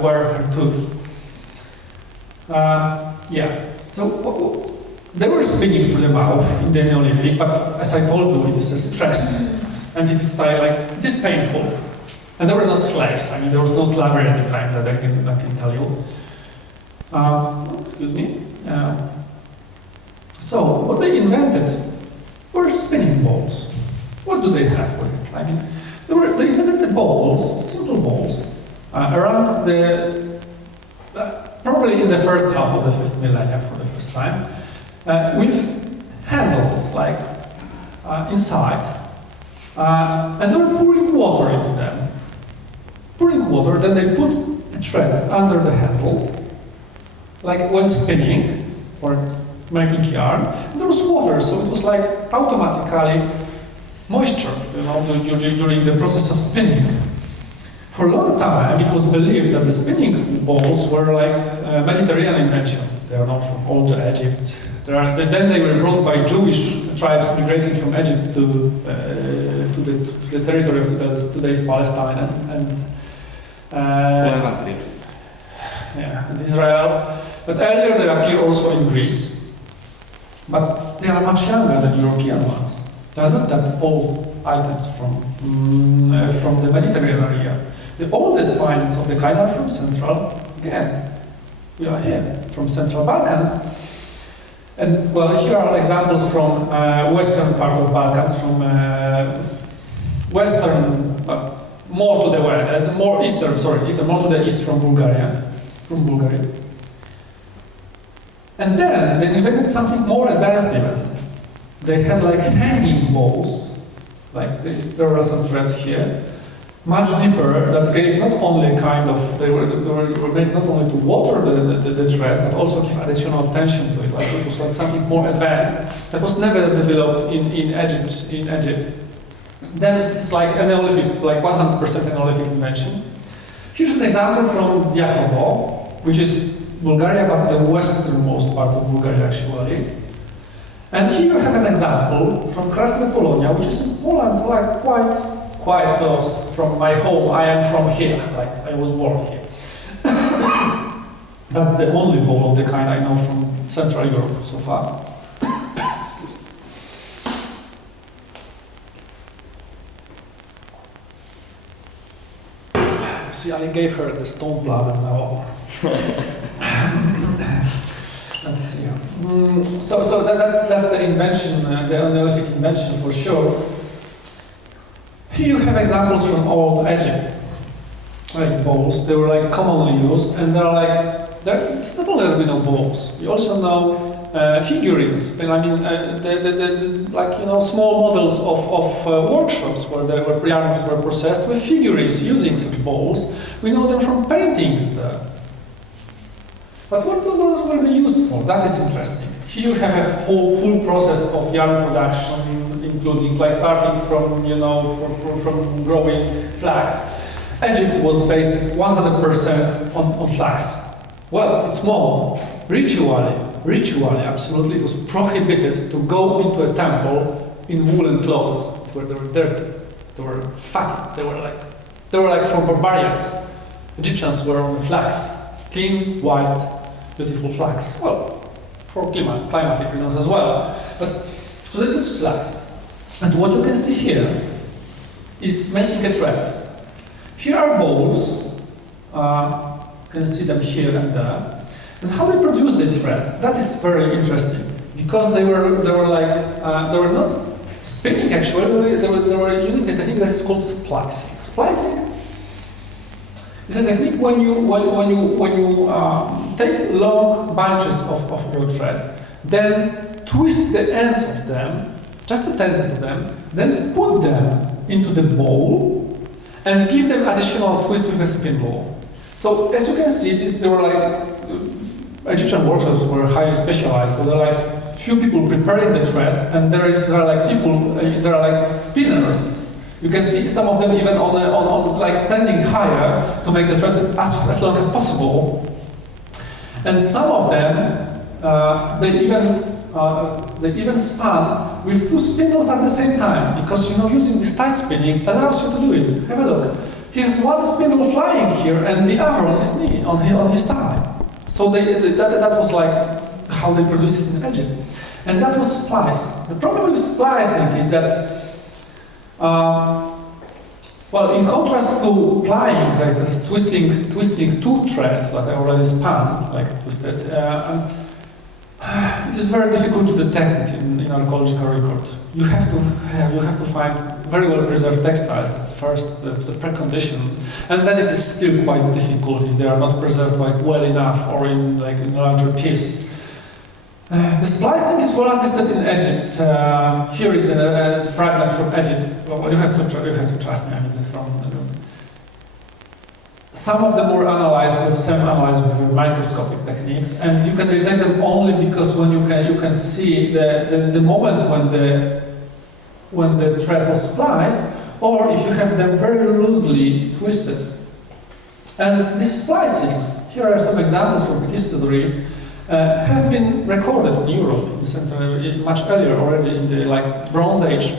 wear her tooth. Yeah. So they were spinning through the mouth in the Neolithic, but as I told you, it is a stress, and it is it is painful. And they were not slaves. I mean, there was no slavery at the time that I can tell you. Excuse me. So what they invented were spinning balls. What do they have with it? I mean, they invented the balls, simple balls, around the probably in the first half of the 5th millennia for the first time, with handles like inside, and they were pouring water into them. Pouring water, then they put a thread under the handle, like when spinning or making yarn. And there was water, so it was like automatically moisture, you know, during the process of spinning. For a long time, it was believed that the spinning balls were like a Mediterranean invention. They are not from old Egypt. Then they were brought by Jewish tribes migrating from Egypt to the territory of today's Palestine and Israel. But earlier they appear also in Greece. But they are much younger than European ones. They are not that old items from the Mediterranean area. The oldest finds of the kind are from Central, again, we are here, from Central Balkans. And well, here are examples from western part of Balkans, from western, more to the west, more eastern, more to the east from Bulgaria. And then they invented something more advanced even. They had like hanging balls, like there were some threads here, much deeper, that gave not only kind of, they were made not only to water the thread, but also give additional tension to it. Like it was like something more advanced that was never developed in Egypt. Then it's like a Neolithic, like 100% Neolithic invention. Here's an example from Diakovo, which is Bulgaria, but the westernmost part of Bulgaria actually. And here you have an example from Krasna Polonia, which is in Poland, like quite close from my home. I am from here, like I was born here. That's the only ball of the kind I know from Central Europe so far. See, I gave her the stone plow and now. Let's see. So that's the invention, the Neolithic invention for sure. Here you have examples from old Egypt, like bowls. They were like commonly used, and they're like, it's not only that we know bowls. We also know figurines. And I mean, like small models of workshops where yarns were processed with figurines using such bowls. We know them from paintings there. But what were they used for? That is interesting. Here you have a full process of yarn production, including like starting from from growing flax. Egypt was based 100% on flax. Well, it's more. Ritually, absolutely, it was prohibited to go into a temple in woolen clothes where they were dirty, they were fatty, they were like from barbarians. Egyptians were on flax, clean, white, beautiful flax. Well, for climatic reasons as well. But so they use flax. And what you can see here is making a thread. Here are bowls. You can see them here and there. And how they produce the thread, that is very interesting. Because they were not spinning actually, they were using the technique that is called splicing. Splicing is a technique when you take long bunches of your thread, then twist the ends of them, just the ends of them, then put them into the bowl and give them additional twist with a spindle. So as you can see, they were like Egyptian workshops were highly specialized. So there are like few people preparing the thread, and there are like spinners. You can see some of them even on like standing higher to make the thread as long as possible. And some of them they even span with two spindles at the same time, because using this tight spinning allows you to do it. Have a look. He has one spindle flying here and the other on his knee, on his thigh. So that was like how they produced it in Egypt. And that was splicing. The problem with splicing is that, well, in contrast to plying, like this twisting two threads that I already spun, like twisted, it is very difficult to detect it in archaeological record. You have to find very well preserved textiles. That's first, that's a precondition, and then it is still quite difficult if they are not preserved like well enough or in like in a larger piece. The splicing is well attested in Egypt. Here is the fragment from Egypt. Well, you have to trust me. I mean, this from. Some of them were analyzed with microscopic techniques, and you can detect them only because when you can see the moment when the thread was spliced, or if you have them very loosely twisted. And this splicing, here are some examples from history, have been recorded in Europe much earlier, already in the Bronze Age,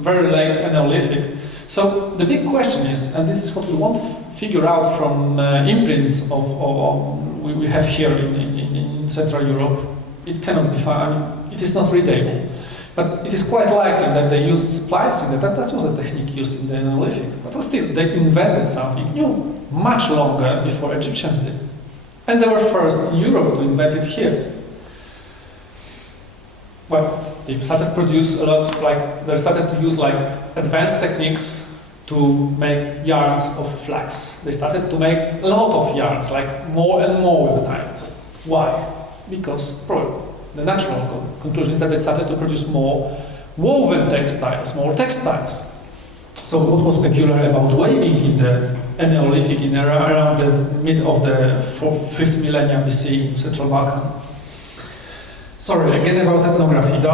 very late Neolithic. So the big question is, and this is what we want to figure out from imprints we have here in Central Europe. It cannot be found. I mean, it is not readable, but it is quite likely that they used splicing. That was a technique used in the Neolithic. But still, they invented something new much longer before Egyptians did. And they were first in Europe to invent it here. Well, they started to produce a lot, they started to use advanced techniques to make yarns of flax. They started to make a lot of yarns, more and more with the time. So why? Because probably the natural conclusion is that they started to produce more woven textiles, more textiles. So what was peculiar about weaving in the Neolithic around the mid of the 5th millennium BC in Central Balkan? Sorry, again about ethnography. There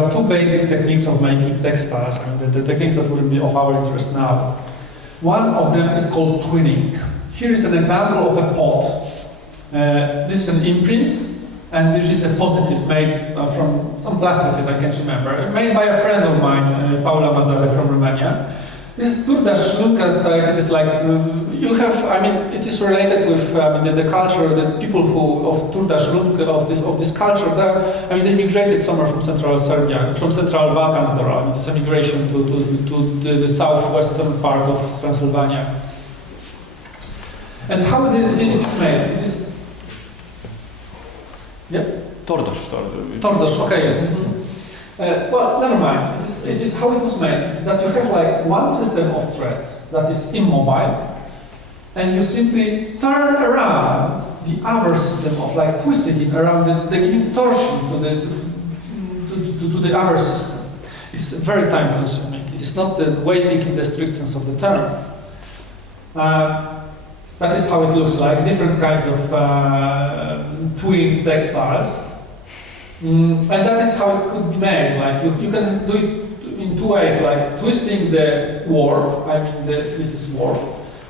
are two basic techniques of making textiles, and the techniques that will be of our interest now. One of them is called twinning. Here is an example of a pot. This is an imprint, and this is a positive made from some plasticine, I can't remember, made by a friend of mine, Paula Mazare from Romania. This is Turdaș Lucas. It is it is related with the culture, the people of Turdaș Lucas, of this culture. They migrated somewhere from Central Serbia, from Central Balkans. There are this migration to the southwestern part of Transylvania. And how it is made? It is. Yeah. Turdaș. Okay. Well, never mind. It is how it was made. It's that you have one system of threads that is immobile, and you simply turn around the other system of twisting it around the giving torsion to the other system. It's very time consuming. It's not the weaving in the strict sense of the term. That is how it looks like. Different kinds of twinned textiles. And that is how it could be made. You can do it in two ways, twisting the warp, this is warp,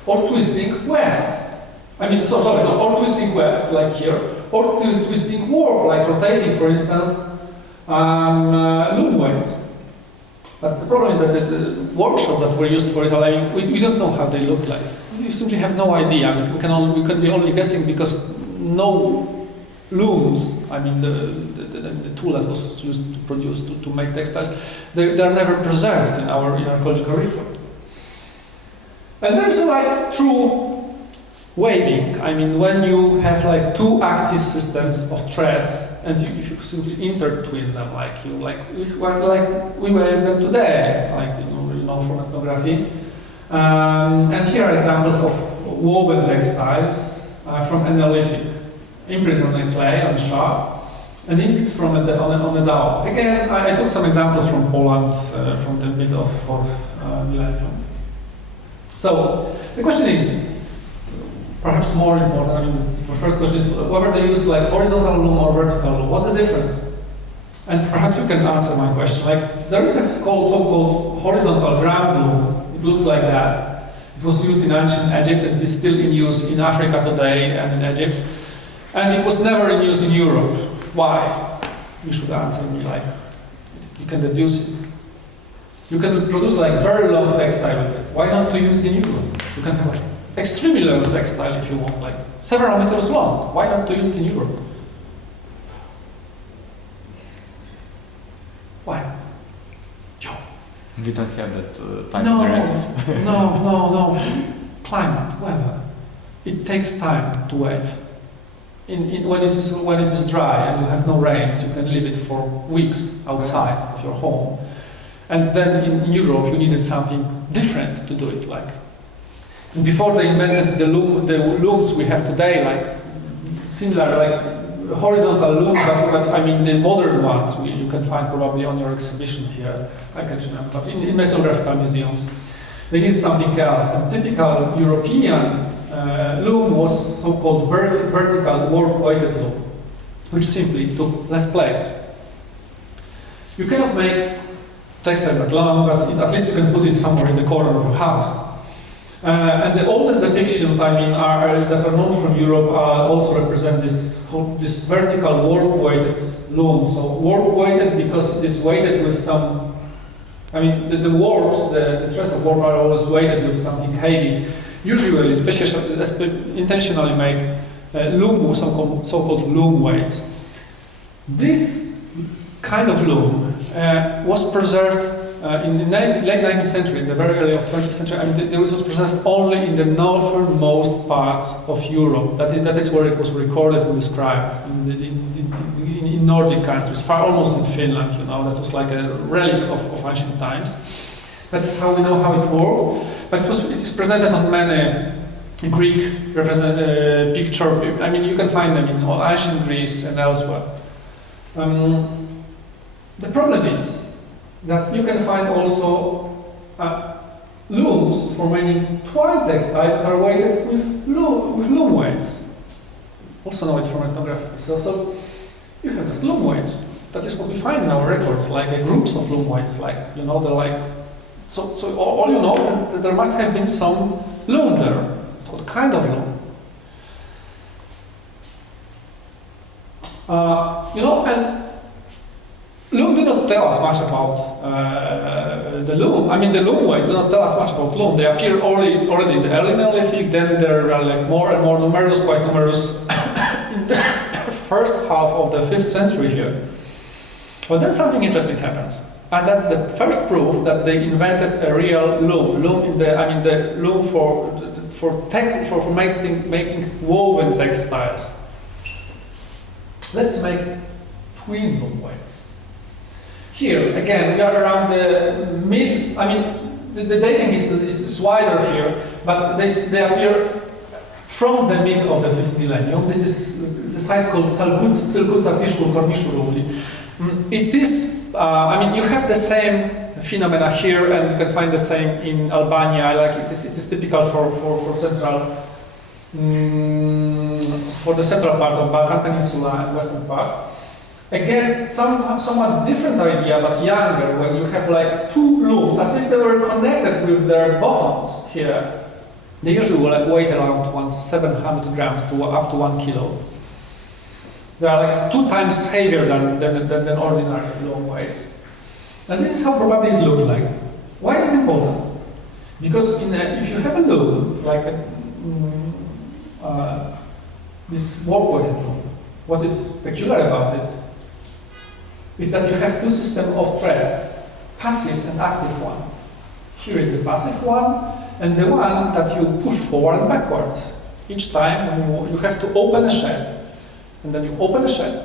or twisting weft. Or twisting weft, like here, or twisting warp, rotating, for instance, loom weights. But the problem is that the workshop that we're used for it, we don't know how they look like. We simply have no idea. We can be only guessing because no looms, the tool that was used to produce, to make textiles, they are never preserved in our archaeological record. And there's true weaving. When you have two active systems of threads, and if you simply intertwine them, we weave them today, from ethnography. And here are examples of woven textiles from Neolithic. Imprint on the clay, on the shard, and imprint on the dowel. Again, I took some examples from Poland from the mid of millennium. So the question is, perhaps more important, the first question is whether they used horizontal loom or vertical loom. What's the difference? And perhaps you can answer my question. There is a so-called horizontal ground loom. It looks like that. It was used in ancient Egypt and is still in use in Africa today and in Egypt. And it was never in use in Europe. Why? You should answer me you can deduce it. You can produce very long textile with it. Why not to use it in Europe? You can have extremely long textile if you want, like several meters long. Why not to use it in Europe? Why? Yo. We don't have that time No, to resist. no. Climate, weather. It takes time to wave. When it is dry and you have no rains, you can leave it for weeks outside of your home. And then in Europe, you needed something different to do it. Like before they invented the looms we have today, like similar, like horizontal looms, but I mean the modern ones you can find probably on your exhibition here. I can't remember, but in ethnographical museums, they needed something else. And typical European loom was so-called vertical warp-weighted loom, which simply took less place. You cannot make textile that long, but at least you can put it somewhere in the corner of your house. And the oldest depictions, I mean, that are known from Europe also represent this vertical warp-weighted loom. So warp-weighted because it is weighted with some. I mean, the warps, the threads of warp are always weighted with something heavy. Usually, intentionally made loom, so-called loom weights. This kind of loom was preserved in the late 19th century, in the very early of 20th century. I mean, it was preserved only in the northernmost parts of Europe. That is where it was recorded and described, in Nordic countries, far almost in Finland, you know. That was like a relic of ancient times. That is how we know how it worked. But it is presented on many Greek picture. I mean, you can find them in all ancient Greece and elsewhere. The problem is that you can find also looms for making twine textiles that are weighted with loom weights. Also know it from ethnography. So you have just loom weights. That is what we find in our records, like groups of loom weights, like, you know, they're like. So all you know is that there must have been some loom there. What kind of loom? You know, and loom do not tell us much about the loom. I mean, the loom weights do not tell us much about loom. They appear already in the early Neolithic, then there are like more and more numerous, quite numerous, in the first half of the 5th century here. But then something interesting happens. And that's the first proof that they invented a real loom. The loom for making woven textiles. Let's make twin loom weights. Here again, we are around the mid. I mean, the dating is wider here, but they appear from the mid of the 5th millennium. This is a site called Salkut-Zapishul-Kornishul. It is. I mean, you have the same phenomena here, and you can find the same in Albania. Like it is typical for the central part of Balkan Peninsula and western part. Again, somewhat different idea, but younger, when you have like two looms, as if they were connected with their bottoms here. They usually weigh around 700 grams to up to 1 kilo. They are like 2 times heavier than ordinary loom weights. And this is how probably it looked like. Why is it important? Because if you have a loom, like this warp-weighted loom, what is peculiar about it is that you have 2 systems of threads, passive and active one. Here is the passive one, and the one that you push forward and backward. Each time when you have to open a shed. And then you open the shed,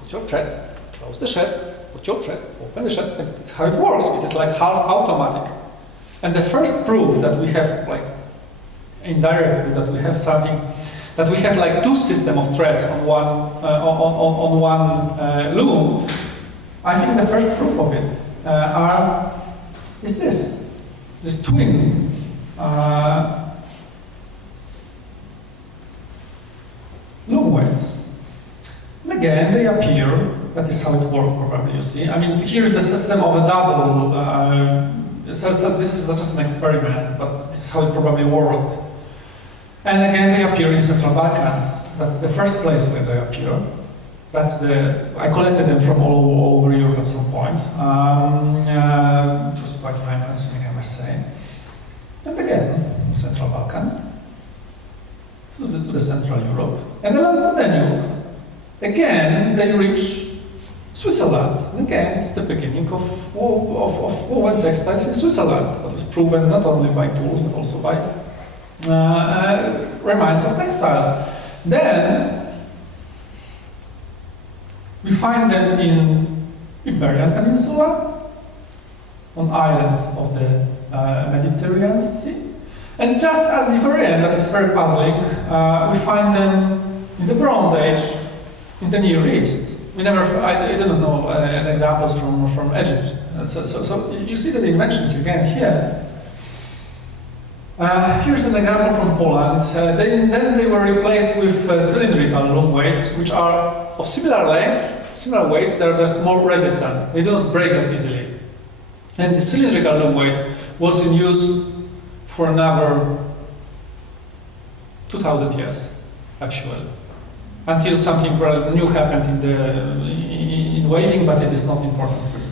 put your thread, close the shed, put your thread, open the shed, and that's how it works. It is like half automatic. And the first proof that we have, like indirect proof that we have something, that we have like 2 systems of threads on one loom. I think the first proof of it is this twin. Loom weights. And again, they appear. That is how it worked, probably, you see. I mean, here's the system of a double. This is just an experiment, but this is how it probably worked. And again, they appear in Central Balkans. That's the first place where they appear. I collected them from all over Europe at some point. It was quite time consuming, I must say. And again, Central Balkans. to the Central Europe. And along the Danube, again, they reach Switzerland. And again, it's the beginning of woven textiles in Switzerland. That is proven not only by tools, but also by remains of textiles. Then, we find them in Iberian Peninsula, on islands of the Mediterranean Sea. And just at the very end, that is very puzzling, we find them in the Bronze Age in the Near East. I didn't know examples from Egypt. So you see the inventions again here. Here's an example from Poland. Then they were replaced with cylindrical loom weights, which are of similar length, similar weight, they're just more resistant. They do not break that easily. And the cylindrical loom weight was in use for another 2000 years, actually. Until something new happened in weaving, but it is not important for you.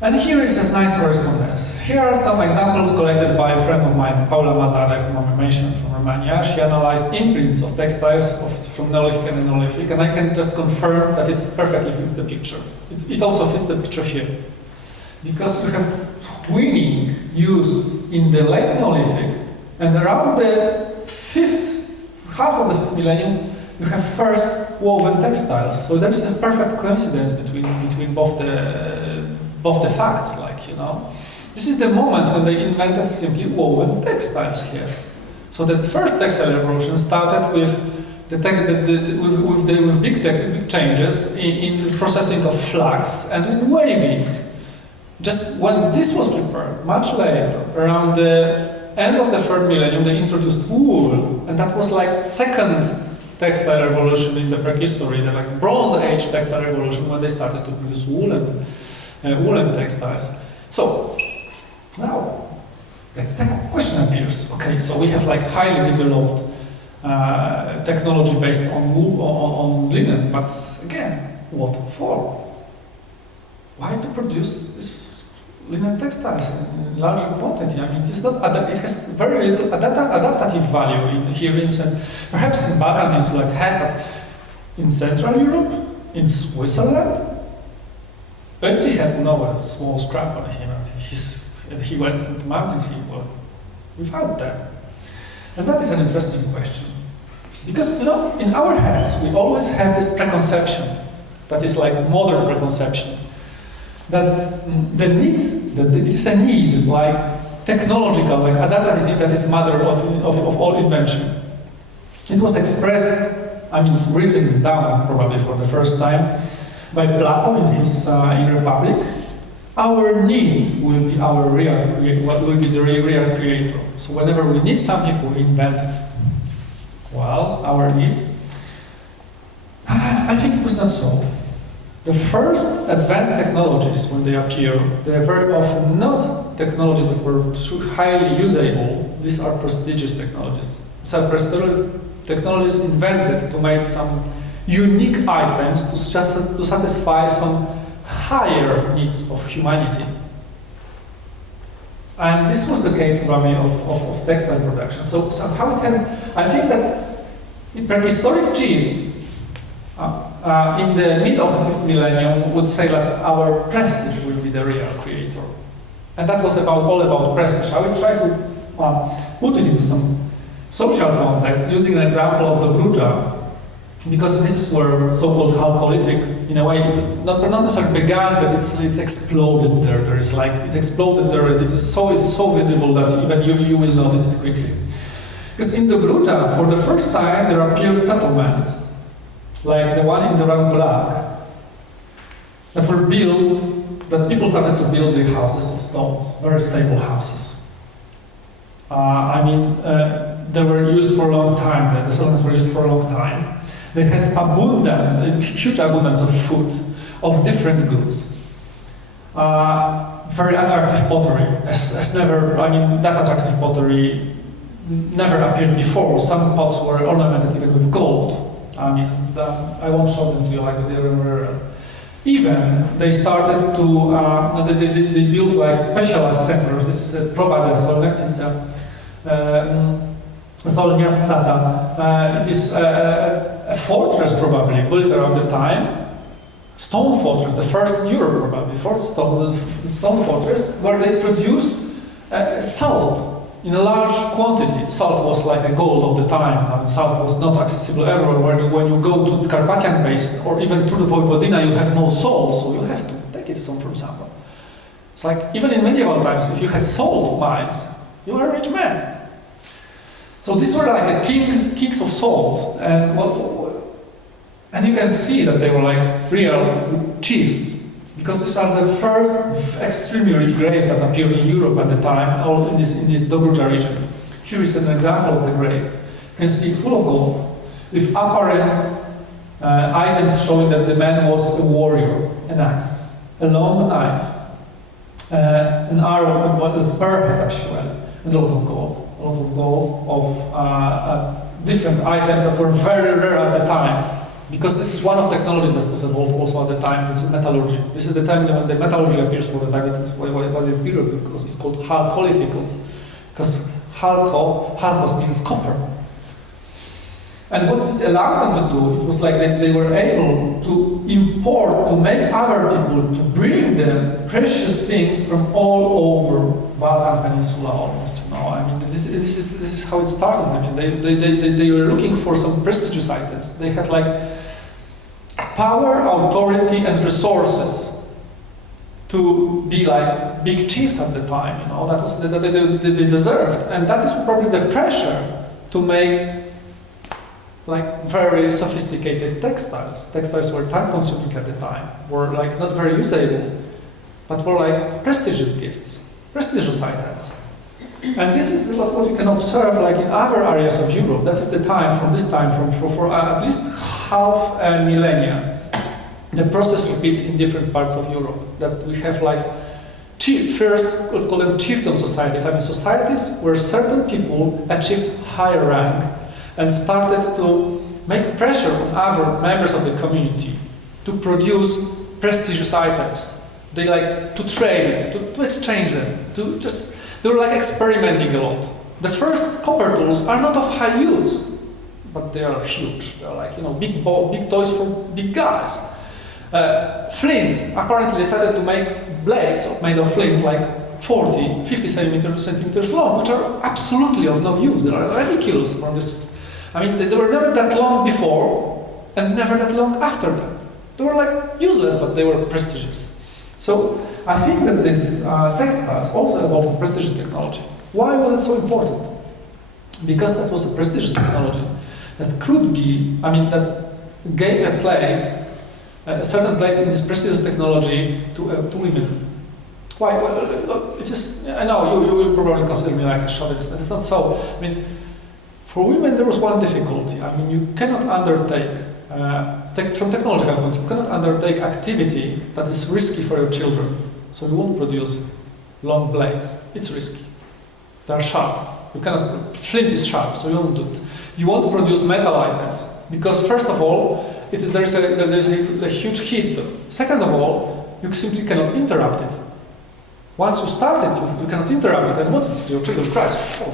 And here is a nice correspondence. Here are some examples collected by a friend of mine, Paula Mazarek, whom I mentioned, from Romania. She analyzed imprints of textiles from Neolithic and Neolithic, and I can just confirm that it perfectly fits the picture. It also fits the picture here. Because we have twinning used in the late Neolithic, and around the half of the 5th millennium, you have first woven textiles. So there is a perfect coincidence between both the facts, like, you know. This is the moment when they invented simply woven textiles here. So the first textile revolution started with big changes in the processing of flax and in weaving. Just when this was prepared, much later, around the end of the 3rd millennium, they introduced wool, and that was like second textile revolution in the prehistory, the like Bronze Age textile revolution, when they started to produce woolen textiles. So now the question appears: okay, so we have like highly developed technology based on wool, on linen, but again, what for? Why to produce this linen textiles in large quantity? I mean, it has very little adaptative value here in perhaps in Balkan Peninsula. It has that in Central Europe, in Switzerland. Ötzi had a small scrap on him, and he went to the mountains, without them. And that is an interesting question. Because, you know, in our heads, we always have this preconception, that is like modern preconception, that it is a need, like technological, like adaptative, that is mother of all invention. It was expressed, I mean, written down probably for the first time by Plato in his in Republic. Our need will be the real creator. So whenever we need something, we invent it. Well, our need. I think it was not so. The first advanced technologies, when they appear, they are very often not technologies that were highly usable. These are prestigious technologies. These are prestigious technologies invented to make some unique items to satisfy some higher needs of humanity. And this was the case probably of textile production. So how it happened? I think that in prehistoric chiefs, in the mid of the 5th millennium, would say that our prestige will be the real creator. And that was all about prestige. I will try to put it into some social context using an example of the Bruja, because this is where so-called Halkolithic, in a way, not necessarily began, but it's exploded there. There is like, it exploded there, it is so visible that even you will notice it quickly. Because in the Bruja, for the first time, there appeared settlements, like the one in the Rankolag, that were built, that people started to build their houses of stones, very stable houses. They were used for a long time, the settlements were used for a long time. They had huge abundance of food, of different goods. Very attractive pottery, that attractive pottery never appeared before. Some pots were ornamented even with gold. I won't show them to you like they were. Even they started to, they built like specialized centers. This is a Providence, Solniatsata. It is a fortress probably built around the time, stone fortress, the first in Europe probably, first stone fortress, where they produced salt in a large quantity. Salt was like a gold of the time. Salt was not accessible everywhere. When you go to the Carpathian Basin or even to the Vojvodina, you have no salt, so you have to take it from somewhere. It's like even in medieval times, if you had salt mines, you were a rich man. So these were like kings of salt, and you can see that they were like real chiefs, because these are the first extremely rich graves that appeared in Europe at the time, all in this Dobruja region. Here is an example of the grave. You can see full of gold, with apparent items showing that the man was a warrior, an axe, a long knife, an arrow, a spearhead actually, and a lot of gold. A lot of gold of different items that were very rare at the time, because this is one of the technologies that was evolved also at the time. This is metallurgy. This is the time when the metallurgy appears for the time. That's why the period, because it's called halkolithical, because halkos means copper. And what it allowed them to do, it was like they were able to import, to make other people, to bring them precious things from all over Balkan Peninsula almost. I mean, this is how it started. I mean, they were looking for some prestigious items. They had like power, authority, and resources to be like big chiefs at the time. You know, that was that they deserved, and that is probably the pressure to make like very sophisticated textiles. Textiles were time-consuming at the time, were like not very usable, but were like prestigious gifts, prestigious items. And this is what you can observe like in other areas of Europe. That is the time, from this time, for at least half a millennia. The process repeats in different parts of Europe. That we have like first, let's call them chiefdom societies. I mean societies where certain people achieved higher rank and started to make pressure on other members of the community to produce prestigious items. They like to trade it, to exchange them, they were like experimenting a lot. The first copper tools are not of high use, but they are huge. They are like, you know, big toys for big guys. Flint, apparently they started to make blades made of flint like 40, 50 centimeters long, which are absolutely of no use. They are ridiculous from this. I mean, they were never that long before, and never that long after that. They were like useless, but they were prestigious. So I think that this textiles also evolved from prestigious technology. Why was it so important? Because that was a prestigious technology that could give, that gave a place, a certain place in this prestigious technology to women. Why? Well, it is, I know you will probably consider me like a chauvinist. It's not so. I mean, for women there was one difficulty. I mean, you cannot undertake, from technological point, you cannot undertake activity that is risky for your children. So you won't produce long blades. It's risky. They are sharp. You cannot. Flint is sharp, so you won't do it. You won't produce metal items because, first of all, there's a huge heat. Second of all, you simply cannot interrupt it. Once you start it, you cannot interrupt it. And what if your children cries? Oh,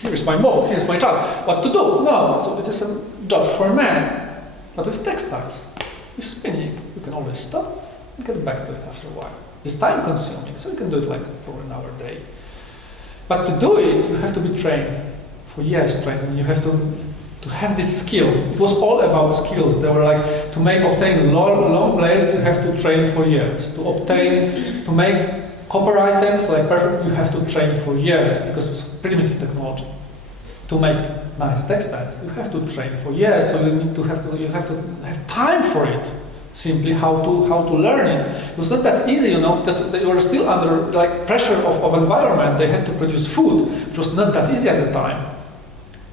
here is my mold. Here is my child. What to do? No. So it is a job for a man. But with textiles, with spinning, you can always stop and get back to it after a while. It's time consuming, so you can do it like for an hour a day. But to do it, you have to be trained for years training. You have to have this skill. It was all about skills. They were like, obtain long blades, you have to train for years. To make copper items like perfect, you have to train for years because it's primitive technology. To make nice textiles, you have to train for years. So you have to have time for it. Simply how to learn it. It was not that easy, because they were still under like pressure of environment. They had to produce food, which was not that easy at the time.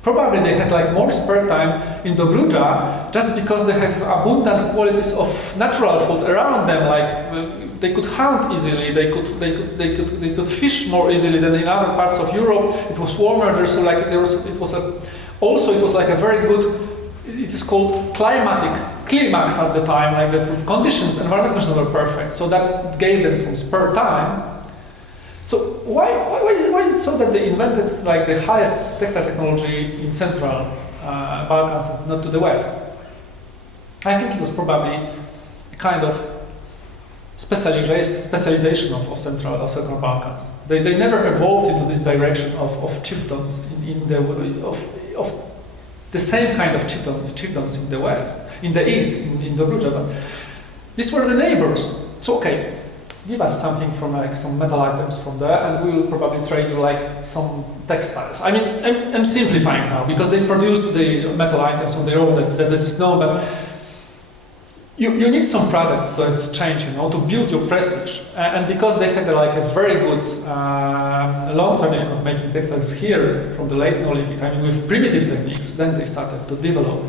Probably they had like more spare time in Dobruja just because they have abundant qualities of natural food around them. Like they could hunt easily, they could fish more easily than in other parts of Europe. It was warmer there, so like it was like a very good. It is called climax at the time. Like the environmental conditions were perfect, so that gave them some spare time. So why is it so so that they invented like the highest textile technology in Central Balkans, not to the West. I think it was probably a kind of specialization of Central Balkans. They never evolved into this direction of chieftains of the same kind of chieftains in the West, in the East, in Dobruja. But these were the neighbors. So okay, give us something from like some metal items from there, and we will probably trade you like some textiles. I mean, I'm simplifying now because they produced the metal items on their own. That this is known, but you need some products to exchange, you know, to build your prestige. And because they had like a very good long tradition of making textiles here from the late Neolithic, I mean, with primitive techniques, then they started to develop.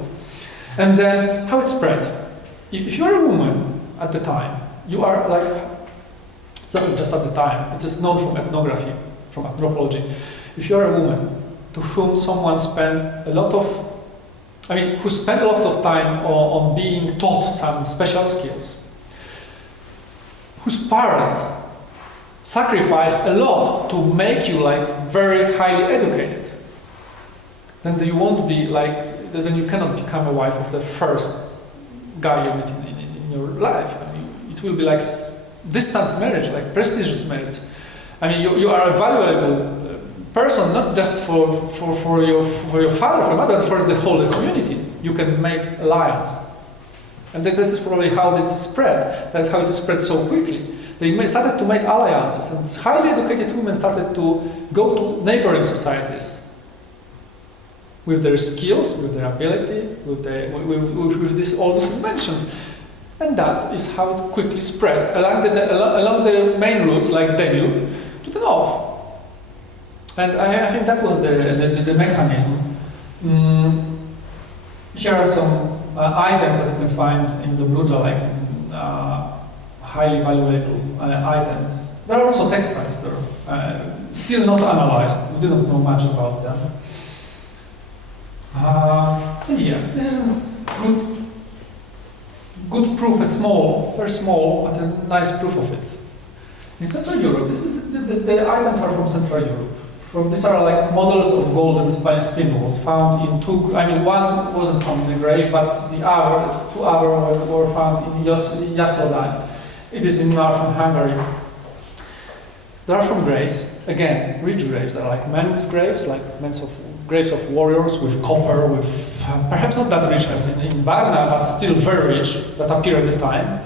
And then how it spread. If you're a woman at the time, you are like, it's not just at the time, it is known from ethnography, from anthropology. If you're a woman to whom someone spent a lot of who spent a lot of time on being taught some special skills, whose parents sacrificed a lot to make you like very highly educated, then you won't be like, then you cannot become a wife of the first guy you meet in your life. I mean, it will be like distant marriage, like prestigious marriage. I mean, you are a valuable person, not just for your father, for your mother, but for the whole community. You can make alliance. And this is probably how it spread. That's how it spread so quickly. They started to make alliances, and highly educated women started to go to neighboring societies with their skills, with their ability, with all these inventions. And that is how it quickly spread along the main routes like Danube to the north. And I think that was the mechanism. Here are some items that you can find in Dobruja, like highly valuable items. There are also textiles there, still not analyzed. We didn't know much about them. And yeah, this is a good proof, very small, but a nice proof of it. In Central Europe, the items are from Central Europe. These are like models of golden spindles found in one wasn't found in the grave, but two others were found in Jászoldány. It is in northern Hungary. They are from graves, again, rich graves. They are like men's graves, graves of warriors with copper, with perhaps not that rich as in Varna, but still very rich, that appear at the time.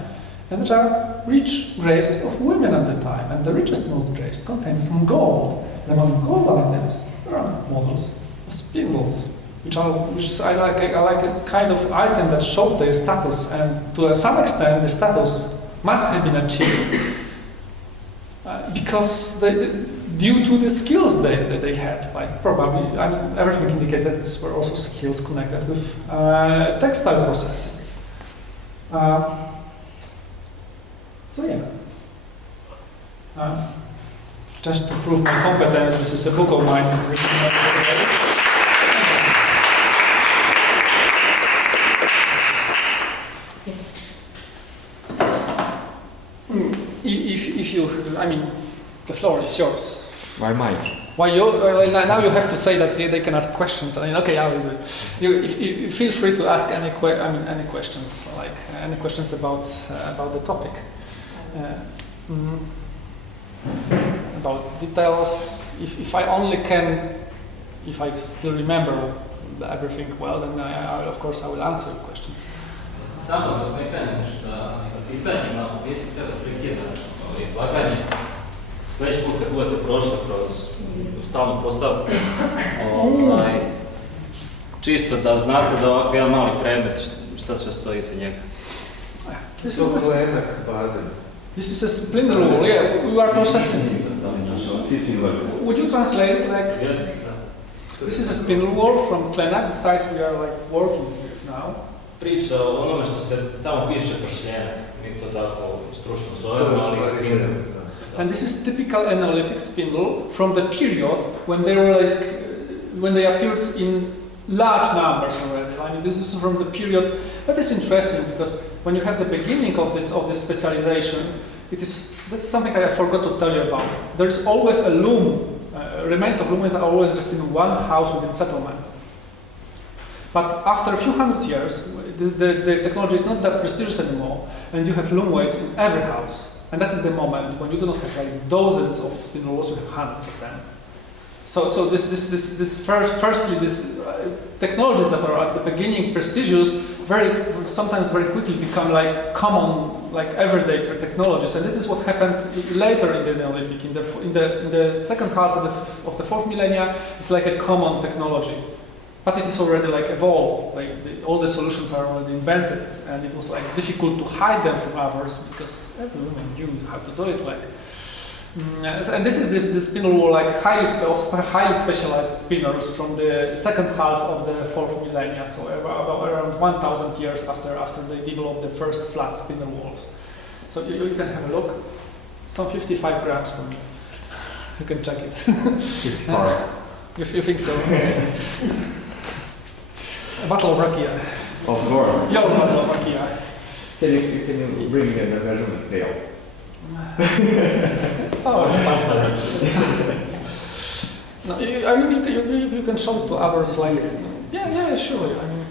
And there are rich graves of women at the time, and the richest most graves contain some gold. And among gold items, there are models of spindles, which I like a kind of item that showed their status, and to some extent the status must have been achieved because due to the skills that they had. Like probably, everything indicates that these were also skills connected with textile processing. So yeah. Just to prove my competence, this is a book of mine. If you, the floor is yours. Why mine? Why you? Now you have to say that they can ask questions. Okay, I will do it. You feel free to ask any questions, like any questions about the topic. About details. If I only can, if I still remember everything well, then of course I will answer your questions. Samo za kretanje sa pitanjima, mislite da prekidam izlaganje. Sljedeći put kad budete prošli kroz stalnu postavku, čisto da znate da ovako jedan mali predmet, šta sve stoji iza njega. This is a spindle wool, yeah, we are processing. Would you translate like, Yes. this is a spindle wool from Klenak, the site we are like working with now. Priča o onome što se tamo piše pršljenak, mi to tako stručno zovemo, ali spindle. And this is typical Neolithic spindle from the period when they appeared in large numbers already. This is from the period. That is interesting because when you have the beginning of this specialization, that's something I forgot to tell you about. There is always a loom remains of loom are always just in one house within settlement. But after a few hundred years, the technology is not that prestigious anymore, and you have loom weights in every house. And that is the moment when you do not have like dozens of spindle wheels, you have hundreds of them. So firstly, these technologies that are at the beginning prestigious, sometimes very quickly become like common, like everyday technologies. And this is what happened later in the Neolithic. In the second half of the fourth millennia, it's like a common technology. But it is already like evolved, like all the solutions are already invented, and it was like difficult to hide them from others because everyone knew how to do it. Like, and this is the spindle wheel, like highly specialized spinners from the second half of the fourth millennia, so around 1,000 years after they developed the first flat spindle wheels. So you can have a look. Some 55 grams for me. You can check it. 55. If you think so. Battle of Rakia. Of course. Your Battle of Rakia. Can you bring me the measurement scale? Oh, no, I mean, you can show it to others, like, yeah, sure. I mean,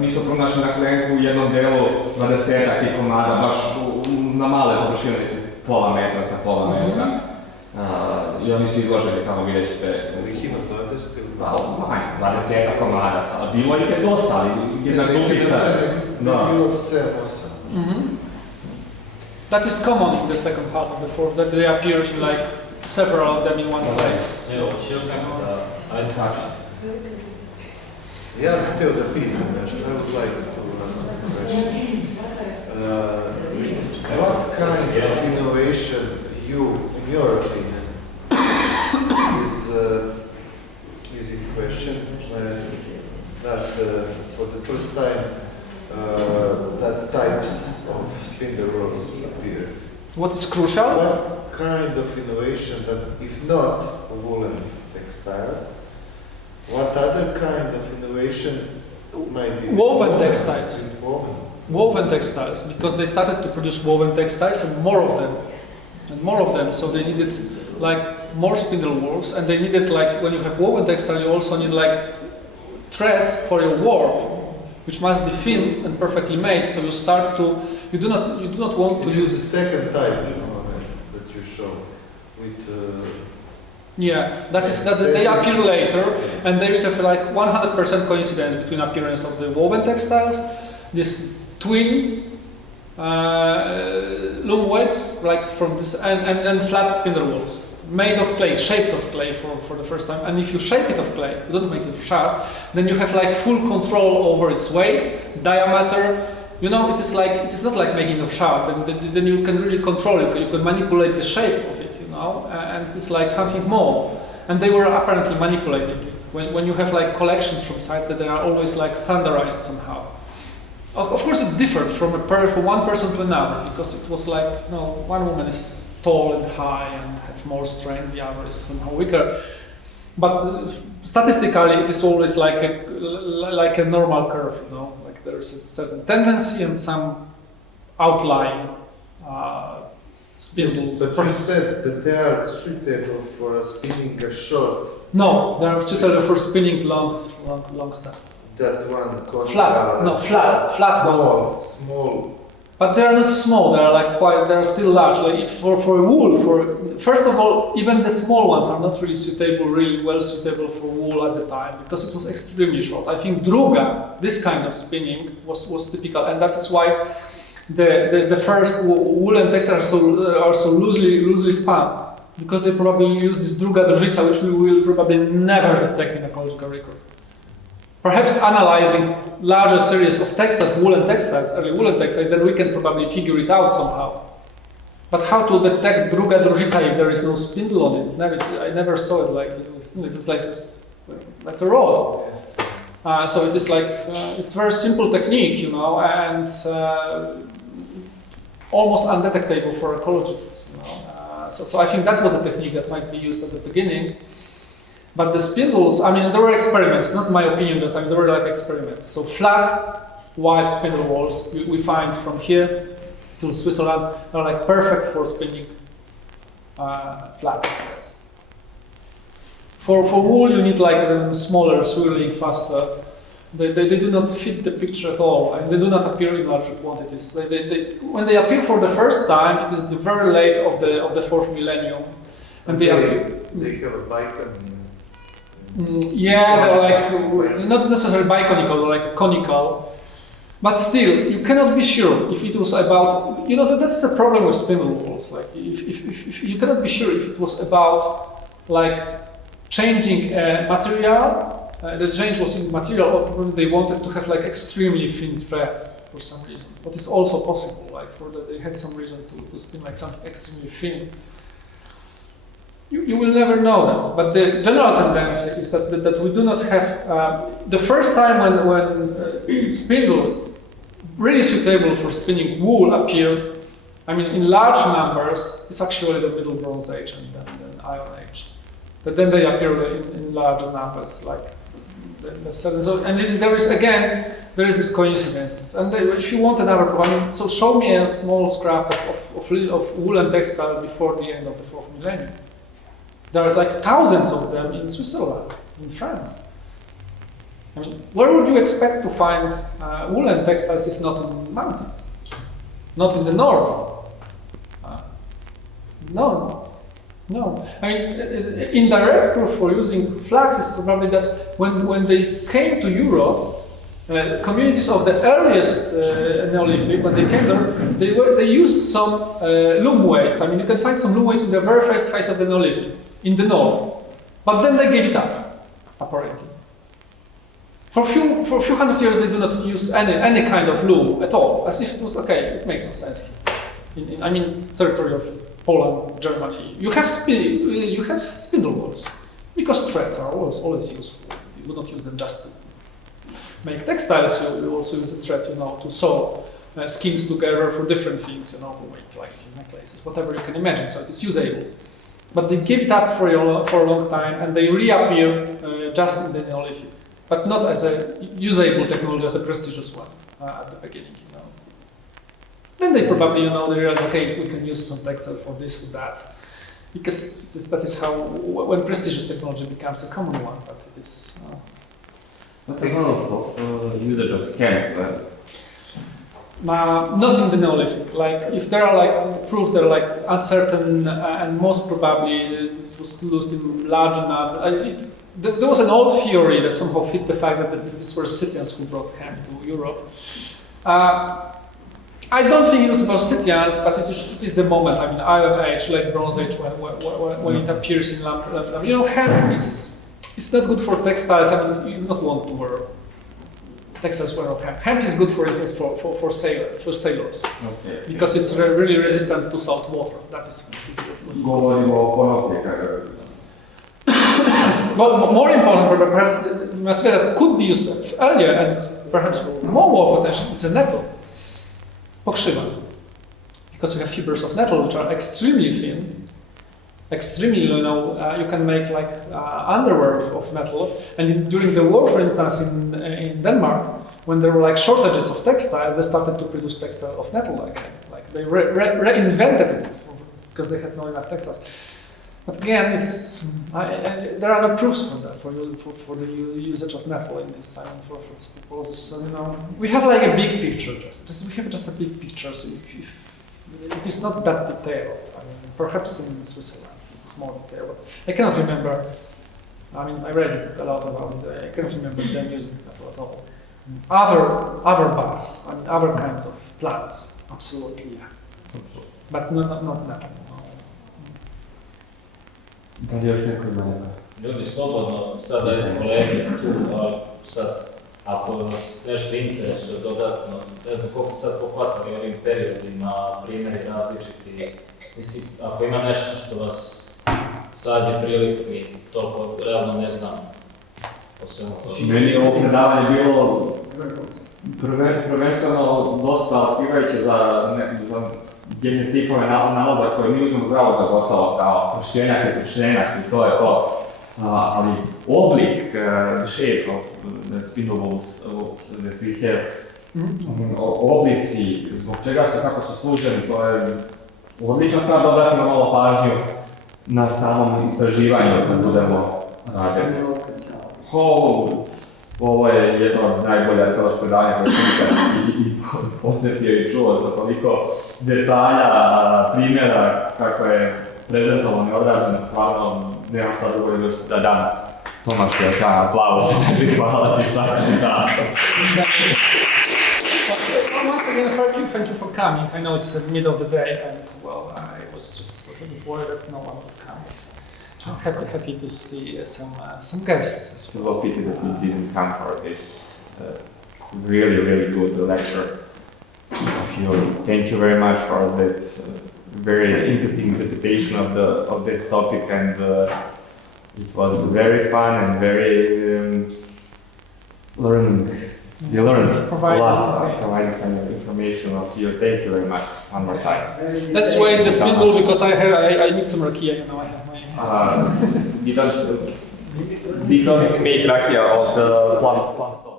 mi smo pronašli na klenku u jednom delu 20 komada, baš na male površine, pola metra sa pola metra. I oni su izloženi tamo, vidjet ćete. Ih ima 20 ili? Manje, 20 komada. Bilo ih je dosta, ali jedna grupica. Bilo 7-8. That is common in the second half of the fourth, that they appear in like several of them in one place. Evo, još tako da, ajde kaži. Ja bih htio da pitam nešto, I would like to ask a question. What kind of innovation you, in your opinion, is in question that for the first time that types of spindle wheels appeared? What is crucial? What kind of innovation that, if not woolen textile, what other kind of innovation might be? Woven textiles. Woven. Woven textiles, because they started to produce woven textiles and more of them. So they needed like more spindle wheels, and they needed like, when you have woven textile, you also need like threads for your warp, which must be thin and perfectly made. So you do not want to use the second type that you show with. They appear later, and there is a like 100% coincidence between appearance of the woven textiles, this twin loom weights, like from this, and flat spindle wheels made of clay, shaped of clay for the first time. And if you shape it of clay, you don't make it sharp, then you have like full control over its weight, diameter. You know, it is not like making of sharp. Then you can really control it. You can manipulate the shape of it. You know, and it's like something more. And they were apparently manipulating it. When you have like collections from sites that they are always like standardized somehow. Of course, it differed from one person to another, because it was like, one woman is tall and high and have more strength, the other is somehow weaker. But statistically, it is always like a normal curve, you know, like there is a certain tendency and some outlying spindles. But you said that they are suitable for spinning a short. No, they are suitable for spinning long stuff. That one flat ones. Small. But they are not small. They are like they are still large. Like for wool, first of all, even the small ones are not really well suitable for wool at the time, because it was extremely short. I think druga, this kind of spinning, was typical, and that is why the first woolen textiles are so loosely spun, because they probably use this druga držica, which we will probably never detect in ecological record. Perhaps analyzing larger series of woolen textiles, early woolen textiles, then we can probably figure it out somehow. But how to detect druga držica if there is no spindle on it? I never saw it like it's like a rod. So it is like it's very simple technique, you know, and almost undetectable for ecologists. You know, so I think that was a technique that might be used at the beginning. But the spindles, I mean, there were experiments, not my opinion, just there were like experiments. So flat, wide spindle wheels we find from here to Switzerland are like perfect for spinning flat threads. For wool, you need like smaller, swirling, faster. They do not fit the picture at all, and they do not appear in larger quantities. When they appear for the first time, it is the very late of the 4th millennium, and they appear. They have a bicon. Yeah, they're like not necessarily biconical, like conical, but still you cannot be sure if it was about. You know that's the problem with spindle wools. Like if you cannot be sure if it was about like changing material. The change was in material, or probably they wanted to have like extremely thin threads for some reason. But it's also possible, like for that they had some reason to spin like something extremely thin. You will never know that. But the general tendency is that we do not have the first time when spindles really suitable for spinning wool appeared. I mean, in large numbers, it's actually the Middle Bronze Age and then Iron Age. But then they appear in larger numbers, like. And there is this coincidence. And if you want another one, so show me a small scrap of woolen textile before the end of the 4th millennium. There are like thousands of them in Switzerland, in France. I mean, where would you expect to find woolen textiles if not in the mountains? Not in the north? No. I mean, indirect proof for using flax is probably that when they came to Europe, communities of the earliest Neolithic, when they came there, they used some loom weights. I mean, you can find some loom weights in the very first phase of the Neolithic in the north, but then they gave it up, apparently. For a few hundred years, they do not use any kind of loom at all, as if it was okay. It makes no sense. I mean, territory of Poland, Germany, you have spindle wools because threads are always useful. You do not use them just to make textiles. You also use the thread, to sew skins together for different things, to make like necklaces, whatever you can imagine. So it is usable. But they give it up for a long time, and they reappear just in the Neolithic, but not as a usable technology, as a prestigious one at the beginning. Then they probably, they realize, okay, we can use some textile for this or that, because that is how when prestigious technology becomes a common one. But it is. What's the role of usage of hemp? Not in the Neolithic. Like if there are like proofs that are like uncertain, and most probably it was used in large numbers. There was an old theory that somehow fits the fact that these were Scythians who brought hemp to Europe. I don't think it was about Scythians, but it is the moment. I mean, Iron Age, late Bronze Age, when it appears in lamp. Hemp is not good for textiles. I mean, you do not want to wear textiles were of hemp. Hemp is good, for instance, for sailors, okay, because it's really resistant to salt water. That is good. But more important, perhaps the material that could be used earlier and perhaps more potential, it's a nettle. Pokrzywa. Because you have fibers of nettle which are extremely thin, extremely, you can make like underwear of metal. And during the war, for instance, in Denmark, when there were like shortages of textiles, they started to produce textile of nettle again. Like they reinvented it because they had no enough textiles. But again, there are no proofs for that, for the usage of nettle in this time for this purposes. So, we have like a big picture, we have just a big picture. So it is not that detailed. I mean, perhaps in Switzerland it's more detailed. But I cannot remember. I mean, I read a lot about it. I cannot remember them using nettle at all. Other baths, I mean, other kinds of plants, absolutely, yeah. But not nettle. Da li još neko ima neka? Ljudi, slobodno, sad dajte kolege tu, sad, ako vas nešto interesuje dodatno, ne znam koliko ste sad pohvatali ovim periodima, primjeri različiti, mislim, ako ima nešto što vas sad je priliku i toliko realno ne znam o svemu to. Meni je ovo predavanje bilo prvenstveno dosta otkrivajuće za jedne tipove nalaza koje mi uzmemo zdravo za gotovo, kao prošljenjak i to je to. Ali oblik, the shape of the spindle wools that we have, oblici, zbog čega su, kako su služeni, to je odlična stvar da obratimo malo pažnju na samom istraživanju kad budemo radite. Ovo je jedno od najbolje arheoloških predavanja koje sam i posjetio i čuo za toliko detalja, primjera kako je prezentovano i odrađeno, stvarno nemam šta drugo nego da dam Tomašu još jedan aplauz. Hvala ti svaki dan. Once again, thank you for coming. I know it's the middle of the day, and well, I was just looking forward that no one would come. I'm happy to see some guests. It's a pity that we didn't come for this really good lecture of you. Thank you very much for that very interesting interpretation of this topic, and it was very fun and very learning. You learned a lot, providing some information of you. Thank you very much one more time. Let's wait the speedball because I need some rakia. You know, I have my. We don't make rakia of the plum stone.